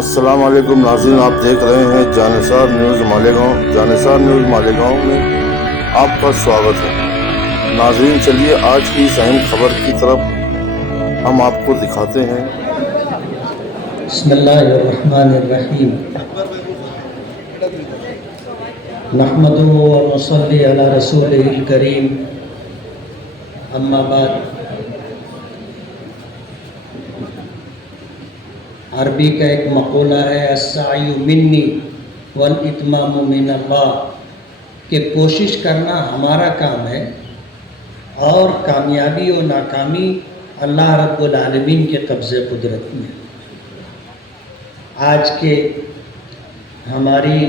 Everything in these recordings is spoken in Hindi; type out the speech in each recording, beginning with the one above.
अस्सलाम वालेकुम नाज़रीन, आप देख रहे हैं जानिसार न्यूज़ मालेगांव। जानिसार न्यूज़ मालेगांव में आपका स्वागत है। नाज़रीन, चलिए आज की इस अहम खबर की तरफ हम आपको दिखाते हैं। बिस्मिल्लाहिर्रहमानिर्रहीम। नहमदुहु व नसल्ली अला रसूलिहिल करीम। अम्मा बाद। अरबी का एक मक़ूला है, अस्सायु मिन्नी वल इत्मामु मिनल्लाह, कि कोशिश करना हमारा काम है और कामयाबी और नाकामी अल्लाह रब्बुल आलमीन के कब्ज़े कुदरत में। आज के हमारी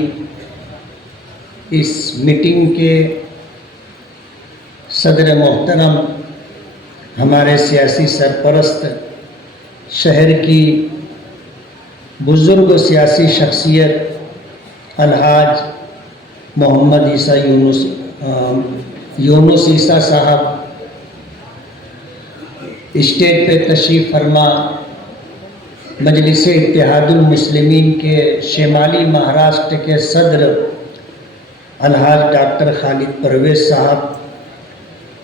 इस मीटिंग के सदर मोहतरम, हमारे सियासी सरपरस्त, शहर की बुज़ुर्ग सियासी शख्सियत अलहाज मोहम्मद ईसा यूनुस ईसा साहब, स्टेज पे तशरीफ़ फरमा मजलिस इत्तेहादुल मुस्लिमीन के शिमाली महाराष्ट्र के सदर अलहाज डॉक्टर खालिद परवेज़ साहब,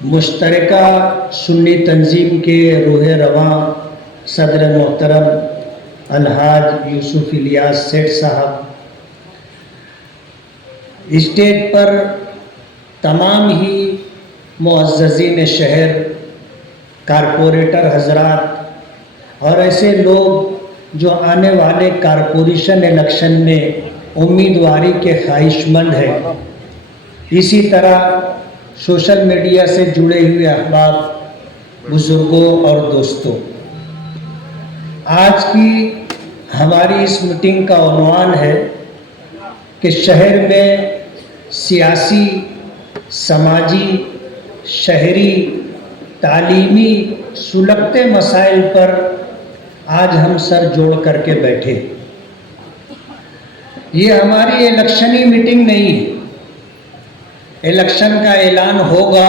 मुश्तरका सुन्नी तंजीम के रूह रवां सदर मोहतरम अलहाज यूसुफ इलियास सेठ साहब, स्टेज पर तमाम ही मुअज़्ज़ज़ीन शहर, कारपोरेटर हजरात और ऐसे लोग जो आने वाले कारपोरेशन इलेक्शन में उम्मीदवारी के ख्वाहिशमंद हैं। इसी तरह सोशल मीडिया से जुड़े हुए अहबाब, बुज़ुर्गों और दोस्तों, आज की हमारी इस मीटिंग का उन्वान है कि शहर में सियासी, समाजी, शहरी, तालीमी सुलगते मसाइल पर आज हम सर जोड़ करके बैठे। ये हमारी इलेक्शनी मीटिंग नहीं है। इलेक्शन का ऐलान होगा,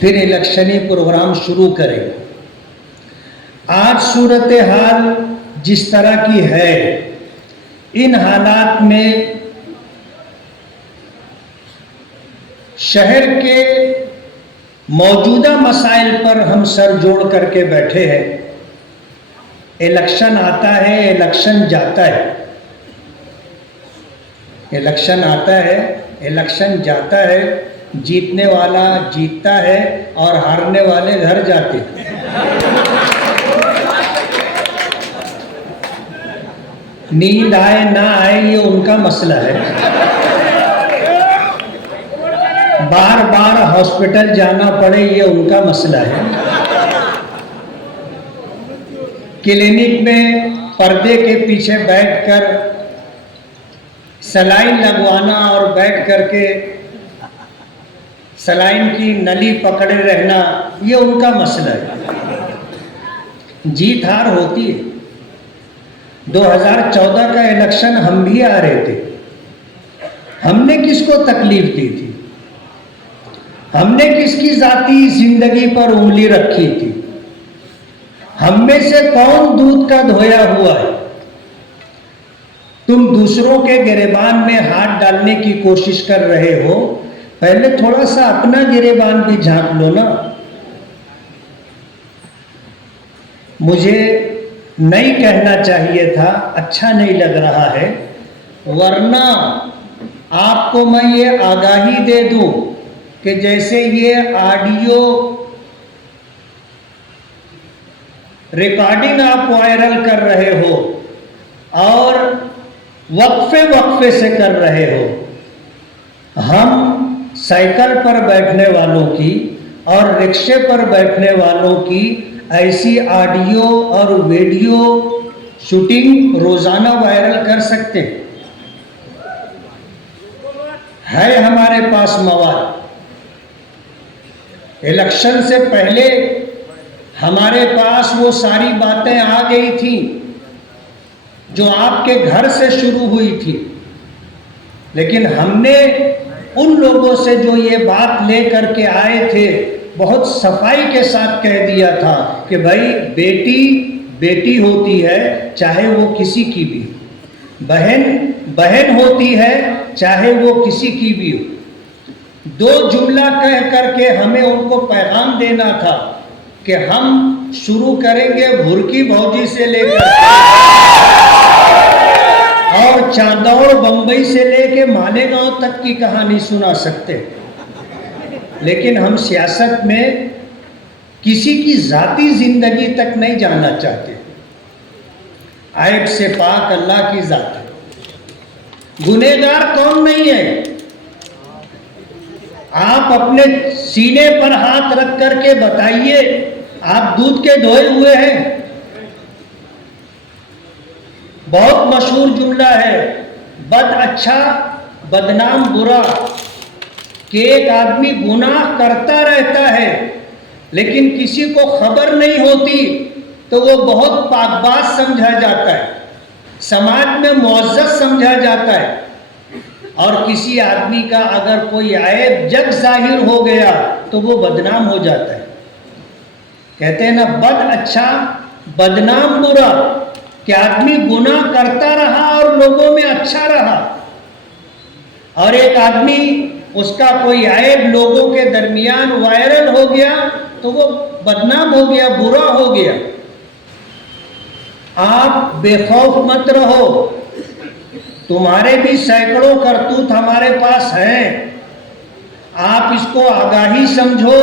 फिर इलेक्शनी प्रोग्राम शुरू करेंगे। आज सूरत हाल जिस तरह की है, इन हालात में शहर के मौजूदा मसाइल पर हम सर जोड़ करके बैठे हैं। इलेक्शन आता है, इलेक्शन जाता है, इलेक्शन आता है, इलेक्शन जाता है, जीतने वाला जीतता है और हारने वाले घर जाते हैं। नींद आए ना आए ये उनका मसला है। बार बार हॉस्पिटल जाना पड़े ये उनका मसला है। क्लिनिक में पर्दे के पीछे बैठकर सलाइन लगवाना और बैठ करके सलाइन की नली पकड़े रहना, ये उनका मसला है। जीत हार होती है। 2014 का इलेक्शन हम भी आ रहे थे। हमने किसको तकलीफ दी थी? हमने किसकी जाती जिंदगी पर उंगली रखी थी? हम में से कौन दूध का धोया हुआ है? तुम दूसरों के गिरेबान में हाथ डालने की कोशिश कर रहे हो, पहले थोड़ा सा अपना गिरेबान भी झांक लो ना। मुझे नहीं कहना चाहिए था, अच्छा नहीं लग रहा है, वरना आपको मैं ये आगाही दे दूं कि जैसे ये ऑडियो रिकॉर्डिंग आप वायरल कर रहे हो और वक्फे वक्फे से कर रहे हो, हम साइकिल पर बैठने वालों की और रिक्शे पर बैठने वालों की ऐसी ऑडियो और वीडियो शूटिंग रोजाना वायरल कर सकते है हमारे पास मवाद। इलेक्शन से पहले हमारे पास वो सारी बातें आ गई थी जो आपके घर से शुरू हुई थी, लेकिन हमने उन लोगों से जो ये बात लेकर के आए थे बहुत सफाई के साथ कह दिया था कि भाई बेटी बेटी होती है, चाहे वो किसी की भी, बहन बहन होती है, चाहे वो किसी की भी हो। दो जुमला कह करके हमें उनको पैगाम देना था कि हम शुरू करेंगे भुरकी भौजी से लेकर और चांदौड़ बंबई से लेके मालेगांव तक की कहानी सुना सकते, लेकिन हम सियासत में किसी की जाती जिंदगी तक नहीं जानना चाहते। ऐब से पाक अल्लाह की जात है। गुनहगार कौन नहीं है? आप अपने सीने पर हाथ रख करके बताइए, आप दूध के धोए हुए हैं? बहुत मशहूर जुमला है, बद अच्छा बदनाम बुरा, कि एक आदमी गुनाह करता रहता है लेकिन किसी को खबर नहीं होती तो वो बहुत पाकबाज समझा जाता है, समाज में मुअज़्ज़ज़ समझा जाता है। और किसी आदमी का अगर कोई ऐब जग जाहिर हो गया तो वो बदनाम हो जाता है। कहते हैं ना, बद अच्छा बदनाम बुरा, कि आदमी गुनाह करता रहा और लोगों में अच्छा रहा, और एक आदमी उसका कोई ऐब लोगों के दरमियान वायरल हो गया तो वो बदनाम हो गया, बुरा हो गया। आप बेखौफ मत रहो, तुम्हारे भी सैकड़ों करतूत हमारे पास हैं। आप इसको आगाही समझो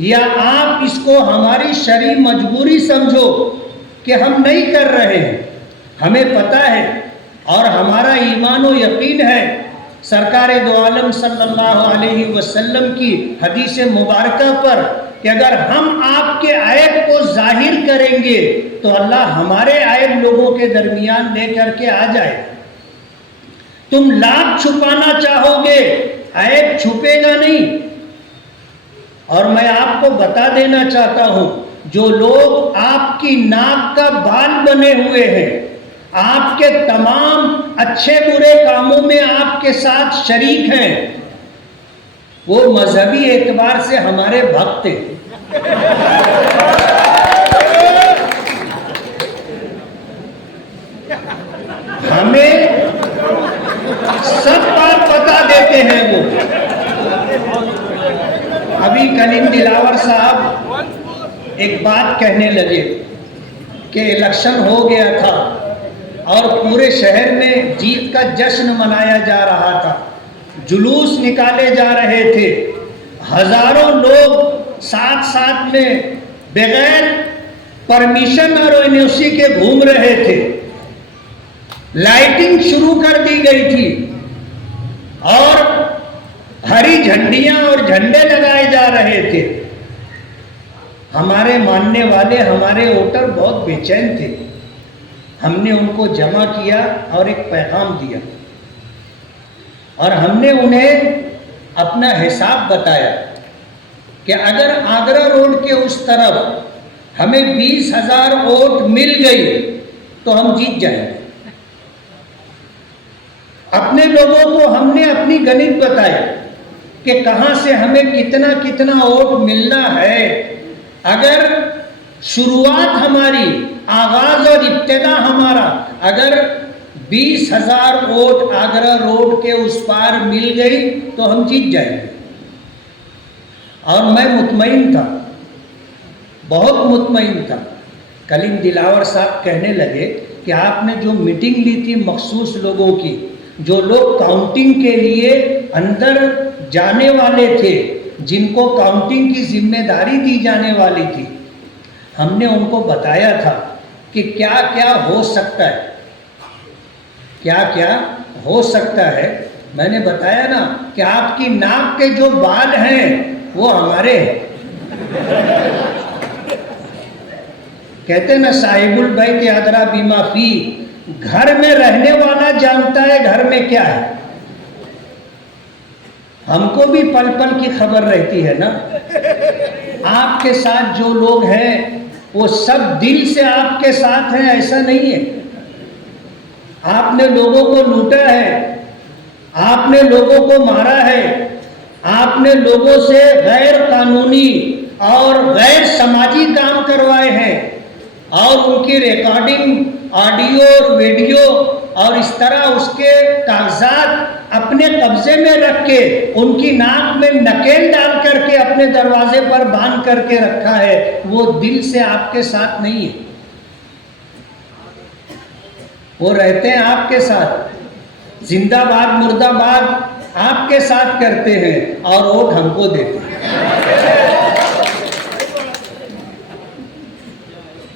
या आप इसको हमारी शरई मजबूरी समझो कि हम नहीं कर रहे हैं, हमें पता है और हमारा ईमान और यकीन है सरकार दो आलम सल्लल्लाहु अलैहि वसल्लम की हदीस मुबारका पर कि अगर हम आपके ऐब को जाहिर करेंगे तो अल्लाह हमारे ऐब लोगों के दरमियान लेकर के आ जाए। तुम लाख छुपाना चाहोगे, ऐब छुपेगा नहीं। और मैं आपको बता देना चाहता हूं, जो लोग आपकी नाक का बाल बने हुए हैं, आपके तमाम अच्छे बुरे कामों में आपके साथ शरीक हैं, वो मजहबी एतबार से हमारे भक्त हैं। हमें सब बात बता देते हैं वो। अभी कलीम दिलावर साहब एक बात कहने लगे कि इलेक्शन हो गया था और पूरे शहर में जीत का जश्न मनाया जा रहा था, जुलूस निकाले जा रहे थे, हजारों लोग साथ साथ में बगैर परमिशन और एनओसी के घूम रहे थे, लाइटिंग शुरू कर दी गई थी और हरी झंडियां और झंडे लगाए जा रहे थे। हमारे मानने वाले, हमारे वोटर बहुत बेचैन थे। हमने उनको जमा किया और एक पैगाम दिया और हमने उन्हें अपना हिसाब बताया कि अगर आगरा रोड के उस तरफ हमें 20,000 वोट मिल गई तो हम जीत जाएंगे। अपने लोगों को हमने अपनी गणित बताई कि कहां से हमें कितना कितना वोट मिलना है। अगर शुरुआत हमारी, आगाज और इब्तिदा हमारा अगर 20,000 वोट आगरा रोड के उस पार मिल गई तो हम जीत जाएंगे। और मैं मुतमईन था, बहुत मुतमईन था। कलीम दिलावर साहब कहने लगे कि आपने जो मीटिंग ली थी मखसूस लोगों की, जो लोग काउंटिंग के लिए अंदर जाने वाले थे, जिनको काउंटिंग की जिम्मेदारी दी जाने वाली थी, हमने उनको बताया था कि क्या क्या हो सकता है, क्या क्या हो सकता है। मैंने बताया ना कि आपकी नाक के जो बाल हैं वो हमारे हैं। कहते ना साहिबुल बैत यादरा बीमा फी, घर में रहने वाला जानता है घर में क्या है। हमको भी पल पल की खबर रहती है ना। आपके साथ जो लोग हैं वो सब दिल से आपके साथ हैं, ऐसा नहीं है। आपने लोगों को लूटा है, आपने लोगों को मारा है, आपने लोगों से गैर कानूनी और गैर समाजी काम करवाए हैं और उनकी रिकॉर्डिंग ऑडियो और वीडियो और इस तरह उसके कागजात अपने कब्जे में रख के उनकी नाक में नकेल डाल करके अपने दरवाजे पर बांध करके रखा है, वो दिल से आपके साथ नहीं है। वो रहते हैं आपके साथ, जिंदाबाद मुर्दाबाद आपके साथ करते हैं और वोट हमको देते हैं।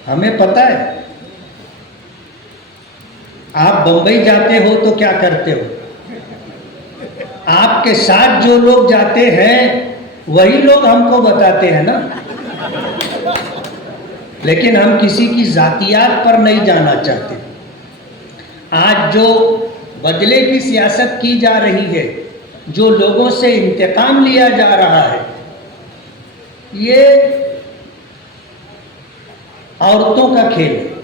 हमें पता है। आप बंबई जाते हो तो क्या करते हो? आपके साथ जो लोग जाते हैं वही लोग हमको बताते हैं ना। लेकिन हम किसी की जातियात पर नहीं जाना चाहते। आज जो बदले की सियासत की जा रही है, जो लोगों से इंतकाम लिया जा रहा है, ये औरतों का खेल है।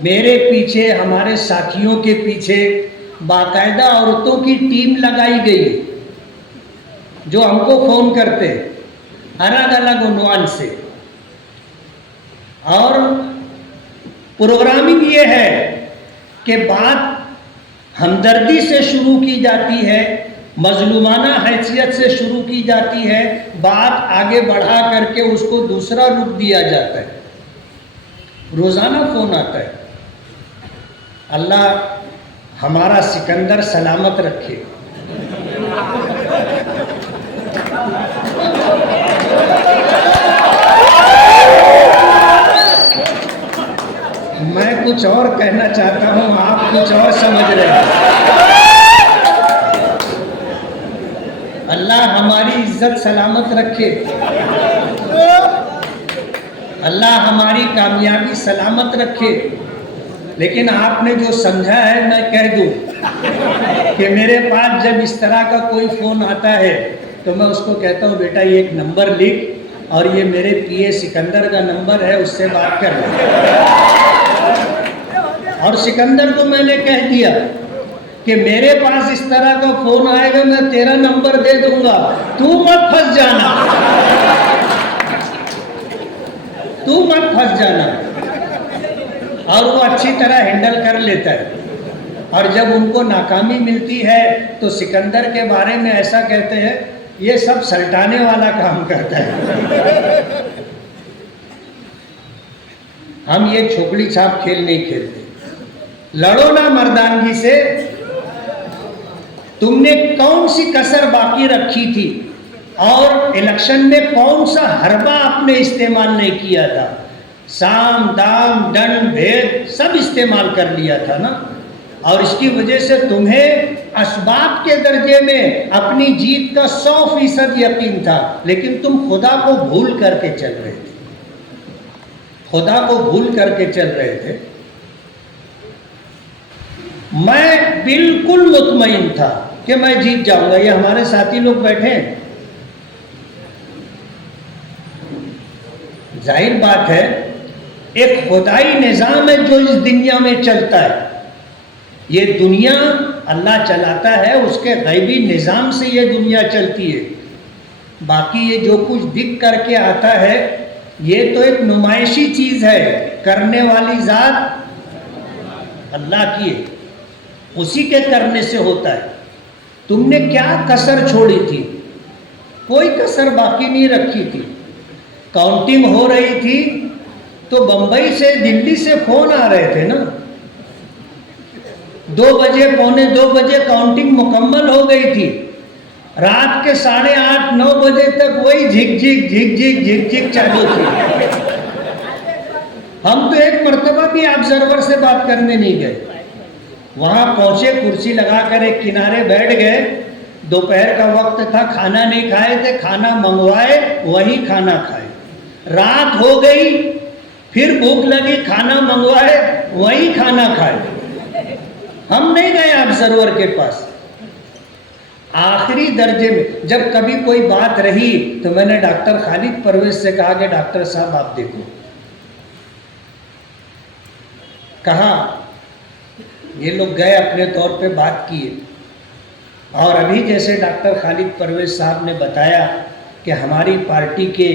मेरे पीछे, हमारे साथियों के पीछे बाकायदा औरतों की टीम लगाई गई है, जो हमको फोन करते हैं अलग अलग उन्वान से। और प्रोग्रामिंग ये है कि बात हमदर्दी से शुरू की जाती है, मजलूमाना हैसियत से शुरू की जाती है, बात आगे बढ़ा करके उसको दूसरा रूप दिया जाता है। रोज़ाना फ़ोन आता है। अल्लाह हमारा सिकंदर सलामत रखे। मैं कुछ और कहना चाहता हूँ, आप कुछ और समझ रहे हैं। अल्लाह हमारी इज्जत सलामत रखे, अल्लाह हमारी कामयाबी सलामत रखे। लेकिन आपने जो समझा है, मैं कह दूं कि मेरे पास जब इस तरह का कोई फ़ोन आता है तो मैं उसको कहता हूँ, बेटा ये एक नंबर लिख और ये मेरे पीए सिकंदर का नंबर है, उससे बात कर ले। और सिकंदर को मैंने कह दिया कि मेरे पास इस तरह का फ़ोन आएगा, मैं तेरा नंबर दे दूंगा, तू मत फंस जाना, तू मत फंस जाना। और वो अच्छी तरह हैंडल कर लेता है। और जब उनको नाकामी मिलती है तो सिकंदर के बारे में ऐसा कहते हैं, ये सब सल्टाने वाला काम करता है। हम ये छोकड़ी छाप खेल नहीं खेलते। लड़ो ना मर्दानगी से। तुमने कौन सी कसर बाकी रखी थी और इलेक्शन में कौन सा हरबा आपने इस्तेमाल नहीं किया था? साम दाम दंड भेद सब इस्तेमाल कर लिया था ना। और इसकी वजह से तुम्हें असबाब के दर्जे में अपनी जीत का 100% यकीन था, लेकिन तुम खुदा को भूल करके चल रहे थे, खुदा को भूल करके चल रहे थे। मैं बिल्कुल मुतमईन था कि मैं जीत जाऊंगा। ये हमारे साथी लोग बैठे हैं। जाहिर बात है, एक खुदाई निज़ाम है जो इस दुनिया में चलता है। ये दुनिया अल्लाह चलाता है, उसके गैबी निज़ाम से ये दुनिया चलती है। बाकी ये जो कुछ दिख करके आता है, ये तो एक नुमाइशी चीज़ है। करने वाली ज़ात अल्लाह की है, उसी के करने से होता है। तुमने क्या कसर छोड़ी थी? कोई कसर बाकी नहीं रखी थी। काउंटिंग हो रही थी तो बंबई से, दिल्ली से फोन आ रहे थे ना। 2 बजे, पौने 2 बजे काउंटिंग मुकम्मल हो गई थी। रात के 8:30 9 बजे तक वही झिक झिक झिक झिक झिक झिक चालू थी। हम तो एक मर्तबा भी ऑब्जर्वर से बात करने नहीं गए। वहां पहुंचे, कुर्सी लगाकर एक किनारे बैठ गए। दोपहर का वक्त था, खाना नहीं खाए थे, खाना मंगवाए, वही खाना खाए। रात हो गई, फिर भूख लगी, खाना मंगवाए, वही खाना खाए। हम नहीं गए ऑब्जर्वर के पास। आखिरी दर्जे में जब कभी कोई बात रही तो मैंने डॉक्टर खालिद परवेज से कहा कि डॉक्टर साहब आप देखो। कहा, ये लोग गए, अपने तौर पे बात किए। और अभी जैसे डॉक्टर खालिद परवेज साहब ने बताया कि हमारी पार्टी के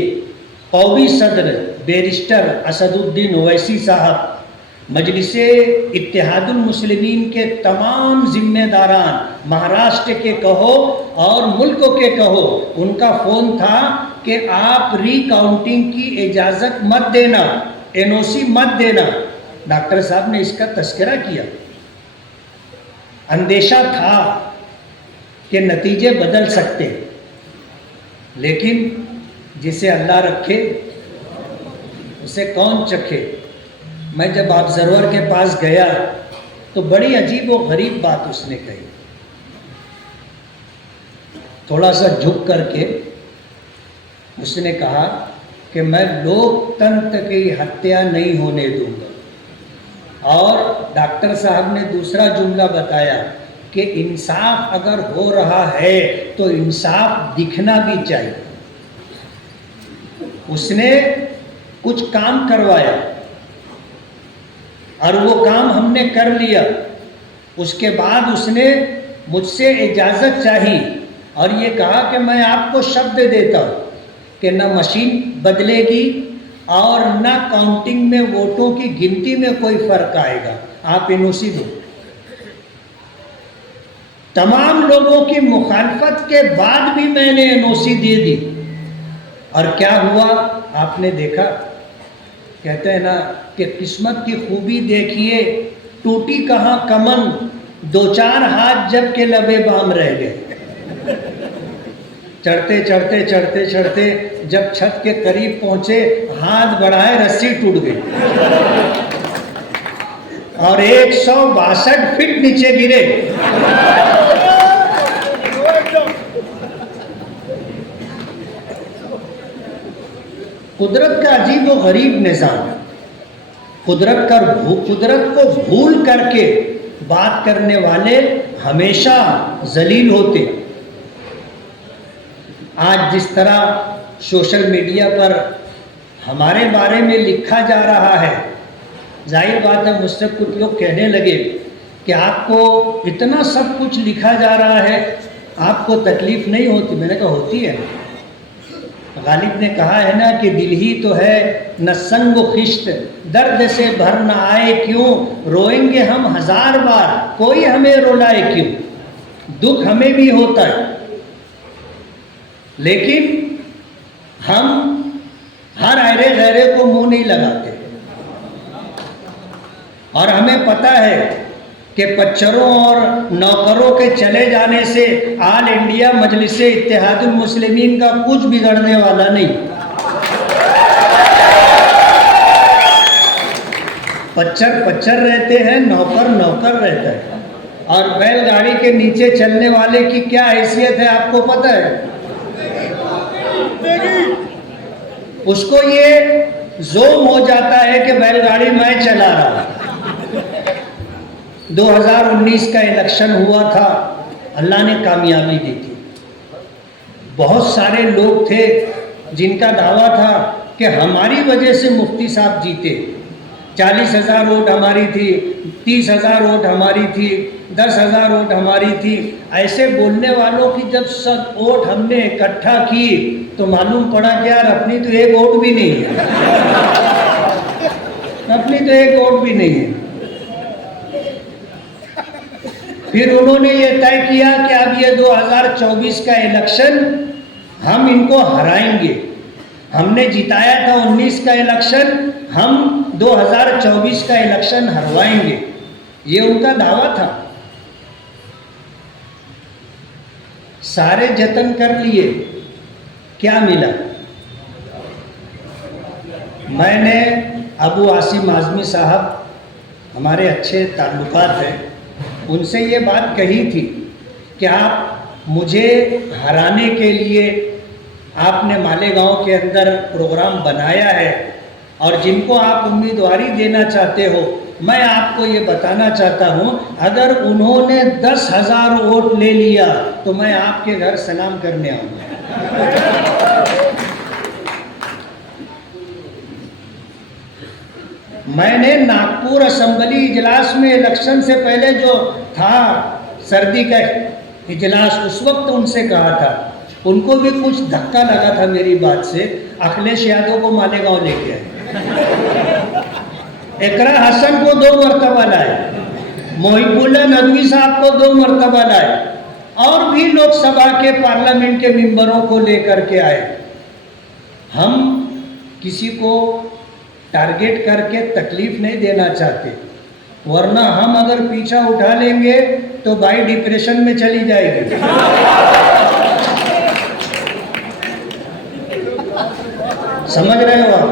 कौमी सदर बैरिस्टर असदुद्दीन ओवैसी साहब, मजलिसे इत्तेहादुल मुस्लिमीन के तमाम जिम्मेदारान, महाराष्ट्र के कहो और मुल्क के कहो, उनका फ़ोन था कि आप रिकाउंटिंग की इजाज़त मत देना, एनओसी मत देना। डॉक्टर साहब ने इसका तस्करा किया। अंदेशा था कि नतीजे बदल सकते, लेकिन जिसे अल्लाह रखे उसे कौन चखे। मैं जब ऑब्जर्वर के पास गया तो बड़ी अजीब व गरीब बात उसने कही। थोड़ा सा झुक करके उसने कहा कि मैं लोकतंत्र की हत्या नहीं होने दूंगा। और डॉक्टर साहब ने दूसरा जुमला बताया कि इंसाफ अगर हो रहा है तो इंसाफ दिखना भी चाहिए। उसने कुछ काम करवाया और वो काम हमने कर लिया। उसके बाद उसने मुझसे इजाज़त चाही और ये कहा कि मैं आपको शब्द देता हूँ कि न मशीन बदलेगी और न काउंटिंग में वोटों की गिनती में कोई फ़र्क आएगा, आप एनओसी दो। तमाम लोगों की मुखालफत के बाद भी मैंने एनओसी दे दी। और क्या हुआ आपने देखा। कहते हैं ना कि किस्मत की खूबी देखिए, टूटी कहाँ कमन, दो चार हाथ जब के लबे बाम रह गए। चढ़ते चढ़ते चढ़ते चढ़ते जब छत के करीब पहुंचे, हाथ बढ़ाए, रस्सी टूट गई और 162 फीट नीचे गिरे। कुदरत का अजीब व गरीब निज़ाम। कुदरत को भूल करके बात करने वाले हमेशा जलील होते। आज जिस तरह सोशल मीडिया पर हमारे बारे में लिखा जा रहा है, जाहिर बात है मुझसे कुछ लोग कहने लगे कि आपको इतना सब कुछ लिखा जा रहा है, आपको तकलीफ़ नहीं होती। मैंने कहा होती है। गालिब ने कहा है ना कि दिल ही तो है न संग व खिश्त, दर्द से भर न आए क्यों, रोएंगे हम 1000 बार, कोई हमें रुलाए क्यों। दुख हमें भी होता है, लेकिन हम हर अरे गहरे को मुंह नहीं लगाते। और हमें पता है कि पच्चरों और नौकरों के चले जाने से ऑल इंडिया मजलिसे इत्तेहादुल मुस्लिमीन का कुछ बिगड़ने वाला नहीं। पच्चर रहते हैं, नौकर रहता है। और बैलगाड़ी के नीचे चलने वाले की क्या हैसियत है आपको पता है। उसको ये जोम हो जाता है कि बैलगाड़ी मैं चला रहा। 2019 का इलेक्शन हुआ था, अल्लाह ने कामयाबी दी थी। बहुत सारे लोग थे जिनका दावा था कि हमारी वजह से मुफ्ती साहब जीते। 40,000 वोट हमारी थी, 30,000 वोट हमारी थी, 10,000 वोट हमारी थी। ऐसे बोलने वालों की जब सब वोट हमने इकट्ठा की तो मालूम पड़ा कि यार अपनी तो एक वोट भी नहीं है। अपनी तो एक वोट भी नहीं है। फिर उन्होंने ये तय किया कि अब ये 2024 का इलेक्शन हम इनको हराएंगे। हमने जिताया था 19 का इलेक्शन, हम 2024 का इलेक्शन हरवाएंगे, ये उनका दावा था। सारे जतन कर लिए, क्या मिला। मैंने अबू आसिम आज़मी साहब, हमारे अच्छे ताल्लुकात हैं, उनसे ये बात कही थी कि आप मुझे हराने के लिए आपने मालेगांव के अंदर प्रोग्राम बनाया है और जिनको आप उम्मीदवारी देना चाहते हो, मैं आपको ये बताना चाहता हूँ अगर uन्होंने 10,000 वोट ले लिया तो मैं आपके घर सलाम करने आऊँगा। मैंने नागपुर असेंबली इजलास में इलेक्शन से पहले जो था सर्दी का इजलास, उस वक्त उनसे कहा था उनको भी कुछ धक्का लगा था मेरी बात से। अखिलेश यादव को मालेगांव लेके आए, इकरा हसन को 2 मरतबा लाए, मोहिबुल्लाह नदवी साहब को 2 मरतबा लाए, और भी लोकसभा के पार्लियामेंट के मेंबरों को लेकर के आए। हम किसी को टारगेट करके तकलीफ नहीं देना चाहते, वरना हम अगर पीछा उठा लेंगे तो भाई डिप्रेशन में चली जाएगी। समझ रहे हो आप?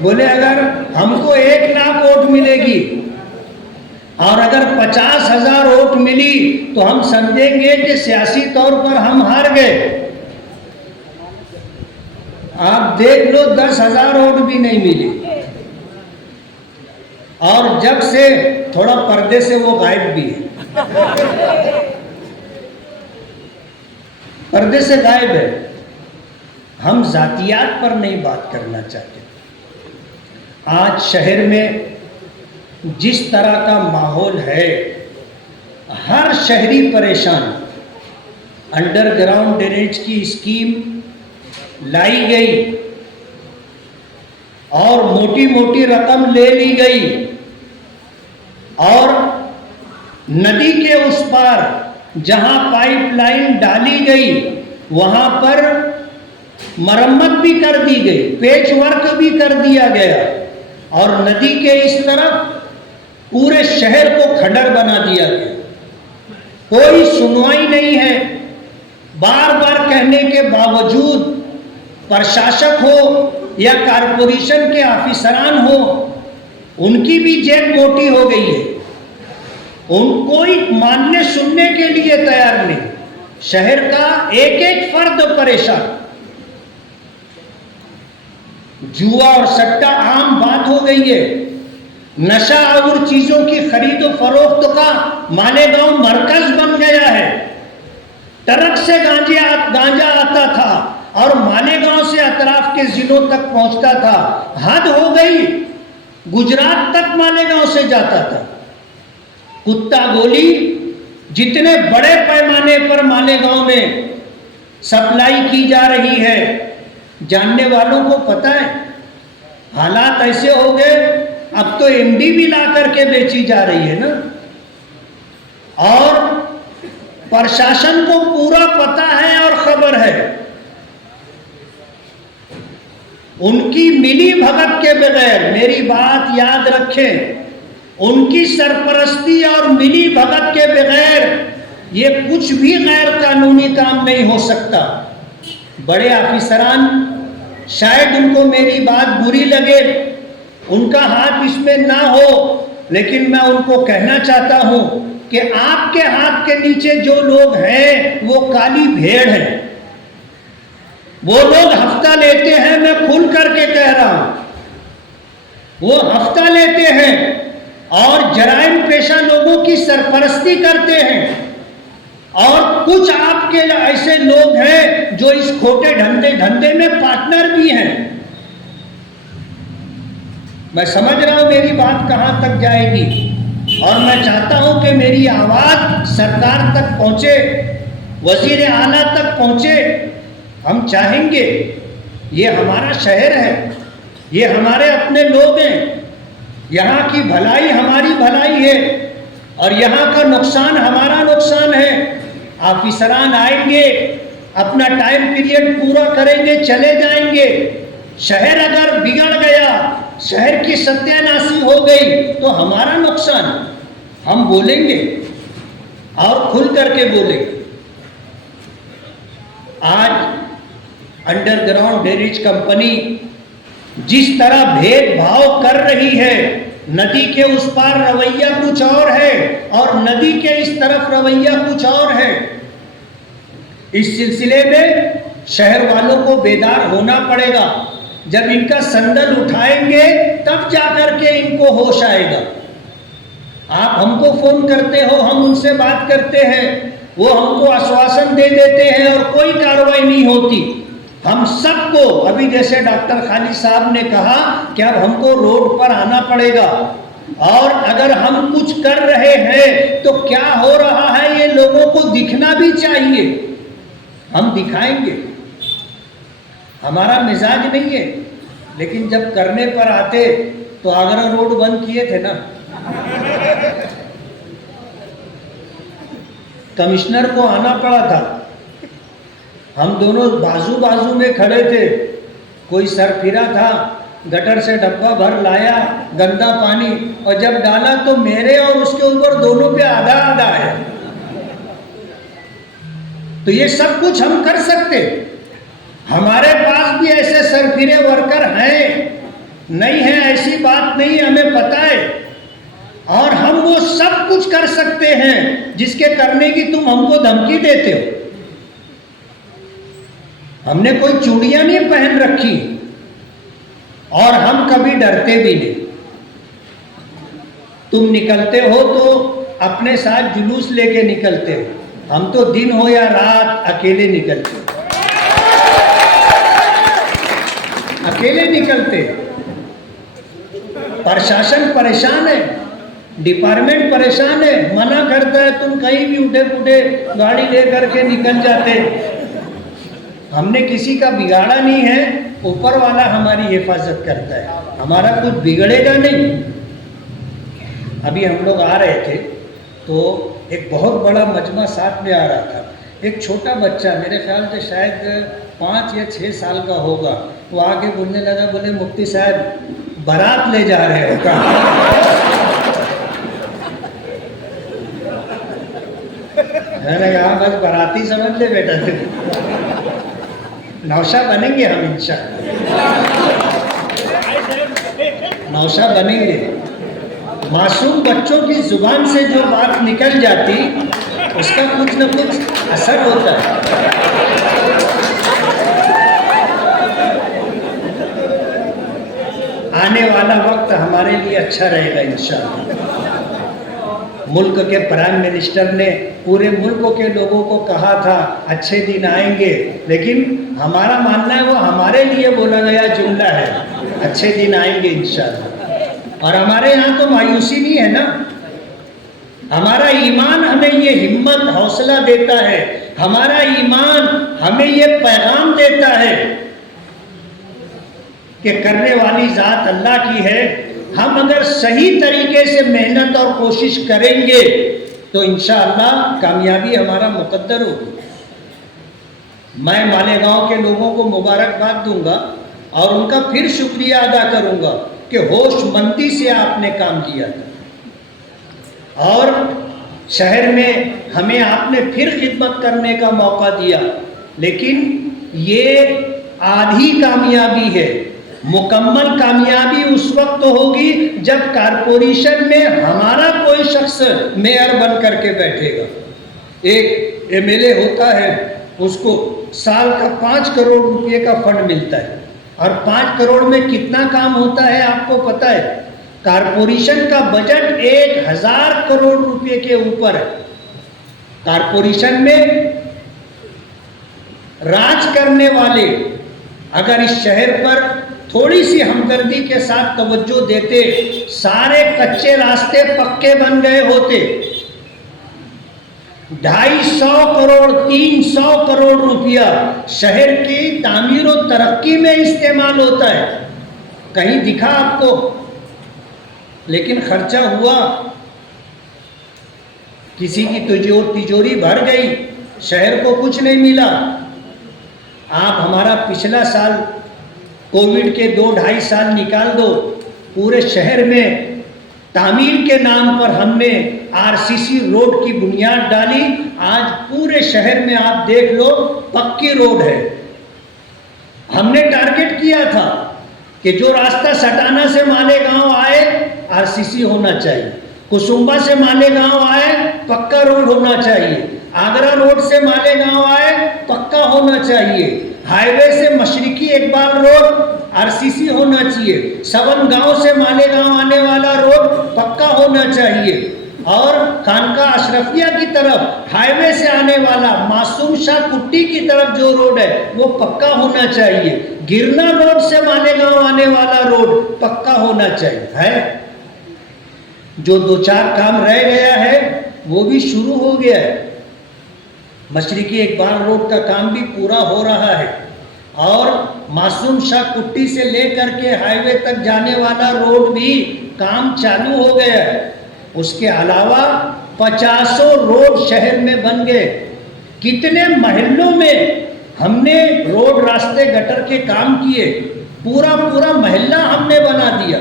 बोले अगर हमको 1 लाख वोट मिलेगी और अगर 50,000 वोट मिली तो हम समझेंगे कि सियासी तौर पर हम हार गए। आप देख लो 10,000 वोट भी नहीं मिली, और जब से थोड़ा पर्दे से वो गायब भी है, पर्दे से गायब है। हम जातियात पर नहीं बात करना चाहते। आज शहर में जिस तरह का माहौल है, हर शहरी परेशान। अंडरग्राउंड ड्रेनेज की स्कीम लाई गई और मोटी मोटी रकम ले ली गई, और नदी के उस पार जहां पाइपलाइन डाली गई वहां पर मरम्मत भी कर दी गई, पेच वर्क भी कर दिया गया, और नदी के इस तरफ पूरे शहर को खंडर बना दिया गया। कोई सुनवाई नहीं है। बार बार कहने के बावजूद प्रशासक हो या कारपोरेशन के ऑफिसरान हो, उनकी भी जेब मोटी हो गई है। उनको ही मानने सुनने के लिए तैयार नहीं। शहर का एक एक फर्द परेशान। जुआ और सट्टा आम बात हो गई है। नशा और चीजों की खरीद फरोख्त का मालेगांव मरकज बन गया है। ट्रक से गांजा आता था और मालेगांव से अतराफ के जिलों तक पहुंचता था। हद हो गई, गुजरात तक मालेगांव से जाता था। कुत्ता गोली जितने बड़े पैमाने पर मालेगांव में सप्लाई की जा रही है, जानने वालों को पता है। हालात ऐसे हो गए, अब तो एमडी भी ला करके बेची जा रही है ना। और प्रशासन को पूरा पता है और खबर है। उनकी मिली भगत के बगैर, मेरी बात याद रखें, उनकी सरपरस्ती और मिली भगत के बगैर ये कुछ भी गैर कानूनी काम नहीं हो सकता। बड़े ऑफिसरान, शायद उनको मेरी बात बुरी लगे, उनका हाथ इसमें ना हो, लेकिन मैं उनको कहना चाहता हूं कि आपके हाथ के नीचे जो लोग हैं वो काली भेड़ हैं। वो लोग हफ्ता लेते हैं, मैं खुल करके कह रहा हूं, वो हफ्ता लेते हैं और जराइम पेशा लोगों की सरपरस्ती करते हैं। और कुछ आपके ऐसे लोग हैं जो इस खोटे धंधे में पार्टनर भी हैं। मैं समझ रहा हूं मेरी बात कहां तक जाएगी, और मैं चाहता हूं कि मेरी आवाज सरकार तक पहुंचे, वजीर आला तक पहुंचे। हम चाहेंगे, ये हमारा शहर है, ये हमारे अपने लोग हैं, यहाँ की भलाई हमारी भलाई है और यहाँ का नुकसान हमारा नुकसान है। ऑफिसरान आएंगे, अपना टाइम पीरियड पूरा करेंगे, चले जाएंगे। शहर अगर बिगड़ गया, शहर की सत्यानाशी हो गई तो हमारा नुकसान। हम बोलेंगे और खुल करके बोलेंगे। आज अंडरग्राउंड ड्रेनेज कंपनी जिस तरह भेदभाव कर रही है, नदी के उस पार रवैया कुछ और है और नदी के इस तरफ रवैया कुछ और है। इस सिलसिले में शहर वालों को बेदार होना पड़ेगा। जब इनका संदल उठाएंगे तब जाकर के इनको होश आएगा। आप हमको फोन करते हो, हम उनसे बात करते हैं, वो हमको आश्वासन दे देते हैं और कोई कार्रवाई नहीं होती। हम सबको, अभी जैसे डॉक्टर खालिद साहब ने कहा कि अब हमको रोड पर आना पड़ेगा, और अगर हम कुछ कर रहे हैं तो क्या हो रहा है ये लोगों को दिखना भी चाहिए। हम दिखाएंगे, हमारा मिजाज नहीं है, लेकिन जब करने पर आते तो आगरा रोड बंद किए थे ना, कमिश्नर को आना पड़ा था, हम दोनों बाजू बाजू में खड़े थे, कोई सरफिरा था, गटर से डब्बा भर लाया गंदा पानी, और जब डाला तो मेरे और उसके ऊपर दोनों पे आधा आधा है। तो ये सब कुछ हम कर सकते, हमारे पास भी ऐसे सरफिरे वर्कर हैं, नहीं है ऐसी बात नहीं, हमें पता है, और हम वो सब कुछ कर सकते हैं जिसके करने की तुम हमको धमकी देते हो। हमने कोई चूड़ियां नहीं पहन रखी और हम कभी डरते भी नहीं। तुम निकलते हो तो अपने साथ जुलूस लेके निकलते हो, हम तो दिन हो या रात अकेले निकलते, अकेले निकलते। प्रशासन परेशान है, डिपार्टमेंट परेशान है, मना करता है, तुम कहीं भी उठे पुठे गाड़ी लेकर के निकल जाते। हमने किसी का बिगाड़ा नहीं है, ऊपर वाला हमारी हिफाजत करता है, हमारा कुछ बिगड़ेगा नहीं। अभी हम लोग आ रहे थे तो एक बहुत बड़ा मजमा साथ में आ रहा था, एक छोटा बच्चा, मेरे ख्याल से शायद 5 या 6 साल का होगा, वो आके बोलने लगा, बोले मुफ्ती साहब बारात ले जा रहे हो क्या? मैंने कहा बस बाराती समझ ले बेटा, नौशा बनेंगे हम इंशाअल्लाह, नौशा बनेंगे। मासूम बच्चों की जुबान से जो बात निकल जाती उसका कुछ न कुछ असर होता है। आने वाला वक्त हमारे लिए अच्छा रहेगा इंशाअल्लाह। मुल्क के प्राइम मिनिस्टर ने पूरे मुल्क के लोगों को कहा था अच्छे दिन आएंगे, लेकिन हमारा मानना है वो हमारे लिए बोला गया जुमला है, अच्छे दिन आएंगे इंशाअल्लाह। और हमारे यहाँ तो मायूसी नहीं है ना, हमारा ईमान हमें ये हिम्मत हौसला देता है, हमारा ईमान हमें ये पैगाम देता है कि करने वाली जात अल्लाह की है। हम अगर सही तरीके से मेहनत और कोशिश करेंगे तो इंशाअल्लाह कामयाबी हमारा मुकद्दर होगी। मैं मालेगांव के लोगों को मुबारकबाद दूंगा और उनका फिर शुक्रिया अदा करूंगा कि होशमंदी से आपने काम किया था और शहर में हमें आपने फिर खिदमत करने का मौका दिया। लेकिन ये आधी कामयाबी है, मुकम्मल कामयाबी उस वक्त होगी जब कारपोरेशन में हमारा कोई शख्स मेयर बन करके बैठेगा। एक एमएलए होता है, उसको साल का 5 करोड़ रुपए का फंड मिलता है, और 5 करोड़ में कितना काम होता है आपको पता है? कारपोरेशन का बजट 1000 करोड़ रुपए के ऊपर है। कारपोरेशन में राज करने वाले अगर इस शहर पर थोड़ी सी हमदर्दी के साथ तवज्जो देते, सारे कच्चे रास्ते पक्के बन गए होते। 250 करोड़ 300 करोड़ रुपया शहर की तामीर और तरक्की में इस्तेमाल होता है। कहीं दिखा आपको? लेकिन खर्चा हुआ, किसी की तिजोरी भर गई, शहर को कुछ नहीं मिला। आप हमारा पिछला साल कोविड के 2-2.5 साल निकाल दो, पूरे शहर में तामीर के नाम पर हमने आरसीसी रोड की बुनियाद डाली। आज पूरे शहर में आप देख लो पक्की रोड है। हमने टारगेट किया था कि जो रास्ता सटाना से मालेगांव आए आरसीसी होना चाहिए, कुसुम्बा से मालेगांव आए पक्का रोड होना चाहिए, आगरा रोड से मालेगांव आए पक्का होना चाहिए, हाईवे से मशरिकी इकबाल रोड आरसीसी होना चाहिए, सवन गांव से मालेगांव आने वाला रोड पक्का होना चाहिए, और खानका अशरफिया की तरफ हाईवे से आने वाला मासूम शाह कुट्टी की तरफ जो रोड है वो पक्का होना चाहिए, गिरना रोड से मालेगांव आने वाला रोड पक्का होना चाहिए है। जो दो चार काम रह गया है वो भी शुरू हो गया है। मशरिकी इकबाल रोड का काम भी पूरा हो रहा है और मासूम शाह कुट्टी से लेकर के हाईवे तक जाने वाला रोड भी काम चालू हो गया है। उसके अलावा 50 रोड शहर में बन गए। कितने महल्लों में हमने रोड रास्ते गटर के काम किए, पूरा पूरा मोहल्ला हमने बना दिया।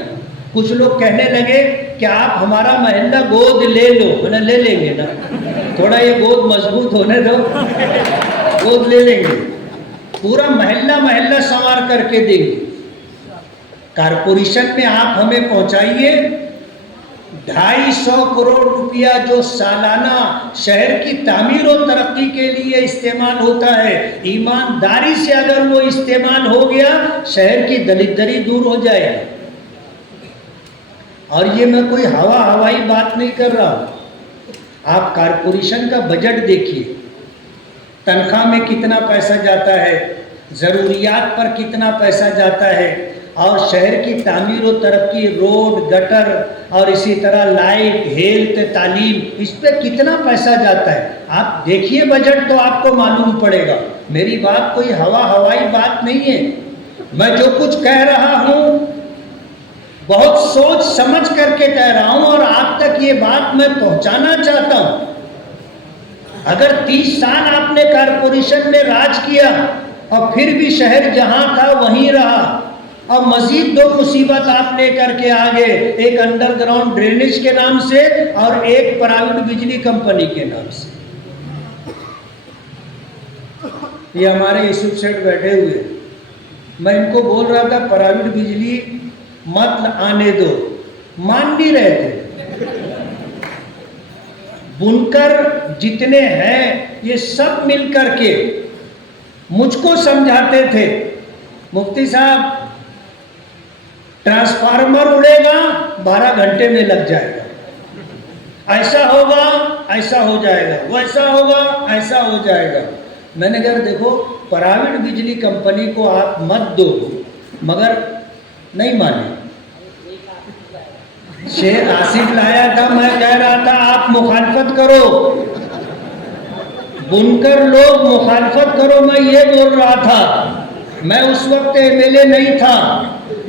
कुछ लोग कहने लगे कि आप हमारा मोहल्ला गोद ले लो। मैंने ले लेंगे ना, थोड़ा ये गोद मजबूत होने दो, गोद ले लेंगे। पूरा मोहल्ला मोहल्ला संवार करके देंगे। कारपोरेशन में आप हमें पहुंचाइए 250 करोड़ रुपया जो सालाना शहर की तामीर और तरक्की के लिए इस्तेमाल होता है, ईमानदारी से अगर वो इस्तेमाल हो गया शहर की दलिद्री दूर हो जाएगी। और ये मैं कोई हवाई बात नहीं कर रहा हूँ। आप कारपोरेशन का बजट देखिए, तनख्वाह में कितना पैसा जाता है, ज़रूरियात पर कितना पैसा जाता है, और शहर की तामीर और तरक्की, रोड गटर और इसी तरह लाइट, हेल्थ, तालीम, इस पर कितना पैसा जाता है। आप देखिए बजट तो आपको मालूम पड़ेगा। मेरी बात कोई हवाई बात नहीं है। मैं जो कुछ कह रहा हूँ बहुत सोच समझ करके कह रहा हूँ और आप तक ये बात मैं पहुँचाना चाहता हूँ। अगर 30 साल आपने कारपोरेशन में राज किया और फिर भी शहर जहाँ था वहीं रहा और मजीद 2 मुसीबत आप लेकर के आ गए, एक अंडरग्राउंड ड्रेनेज के नाम से और एक प्राइवेट बिजली कंपनी के नाम से। ये हमारे यूसुफ सेठ बैठे हुए, मैं इनको बोल रहा था प्राइवेट बिजली मत आने दो, मान नहीं रहे थे। बुनकर जितने हैं ये सब मिलकर के मुझको समझाते थे, मुफ्ती साहब ट्रांसफार्मर उड़ेगा 12 घंटे में लग जाएगा, ऐसा होगा ऐसा हो जाएगा, वैसा होगा ऐसा हो जाएगा। मैंने कहा देखो प्राइवेट बिजली कंपनी को आप मत दो, मगर नहीं माने। शेख आसिफ लाया था, मैं कह रहा था आप मुखालफत करो, बुनकर लोग मुखालफत करो, मैं ये बोल रहा था। मैं उस वक्त एमएलए नहीं था,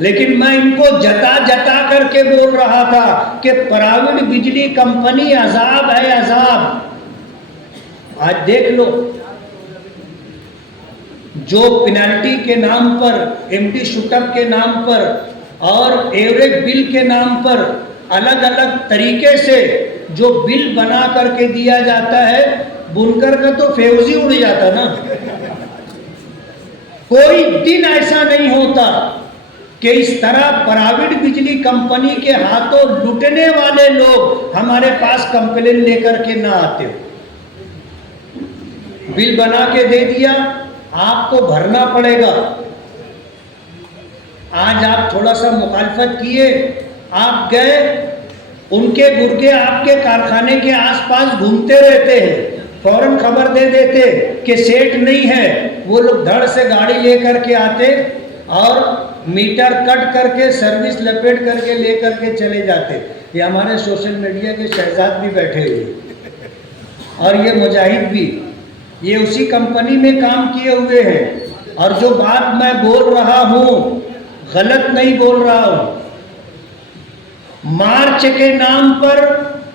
लेकिन मैं इनको जता जता करके बोल रहा था कि प्राइवेट बिजली कंपनी अजाब है, अजाब। आज देख लो, जो पेनल्टी के नाम पर, एमटी शूटअप के नाम पर और एवरेज बिल के नाम पर अलग अलग तरीके से जो बिल बना करके दिया जाता है, बुनकर का तो फेवजी उड़ जाता ना। कोई दिन ऐसा नहीं होता कि इस तरह प्राइवेट बिजली कंपनी के हाथों लुटने वाले लोग हमारे पास कंप्लेन लेकर के ना आते हो। बिल बना के दे दिया, आपको भरना पड़ेगा। आज आप थोड़ा सा मुखालफत किए, आप गए, उनके गुर्गे आपके कारखाने के आसपास घूमते रहते हैं, फौरन खबर दे देते कि सेठ नहीं है। वो लोग धड़ से गाड़ी लेकर के आते और मीटर कट करके सर्विस लपेट करके लेकर के चले जाते। ये हमारे सोशल मीडिया के शहजाद भी बैठे हुए और ये मुजाहिद भी, ये उसी कंपनी में काम किए हुए हैं। और जो बात मैं बोल रहा हूँ गलत नहीं बोल रहा हूँ। मार्च के नाम पर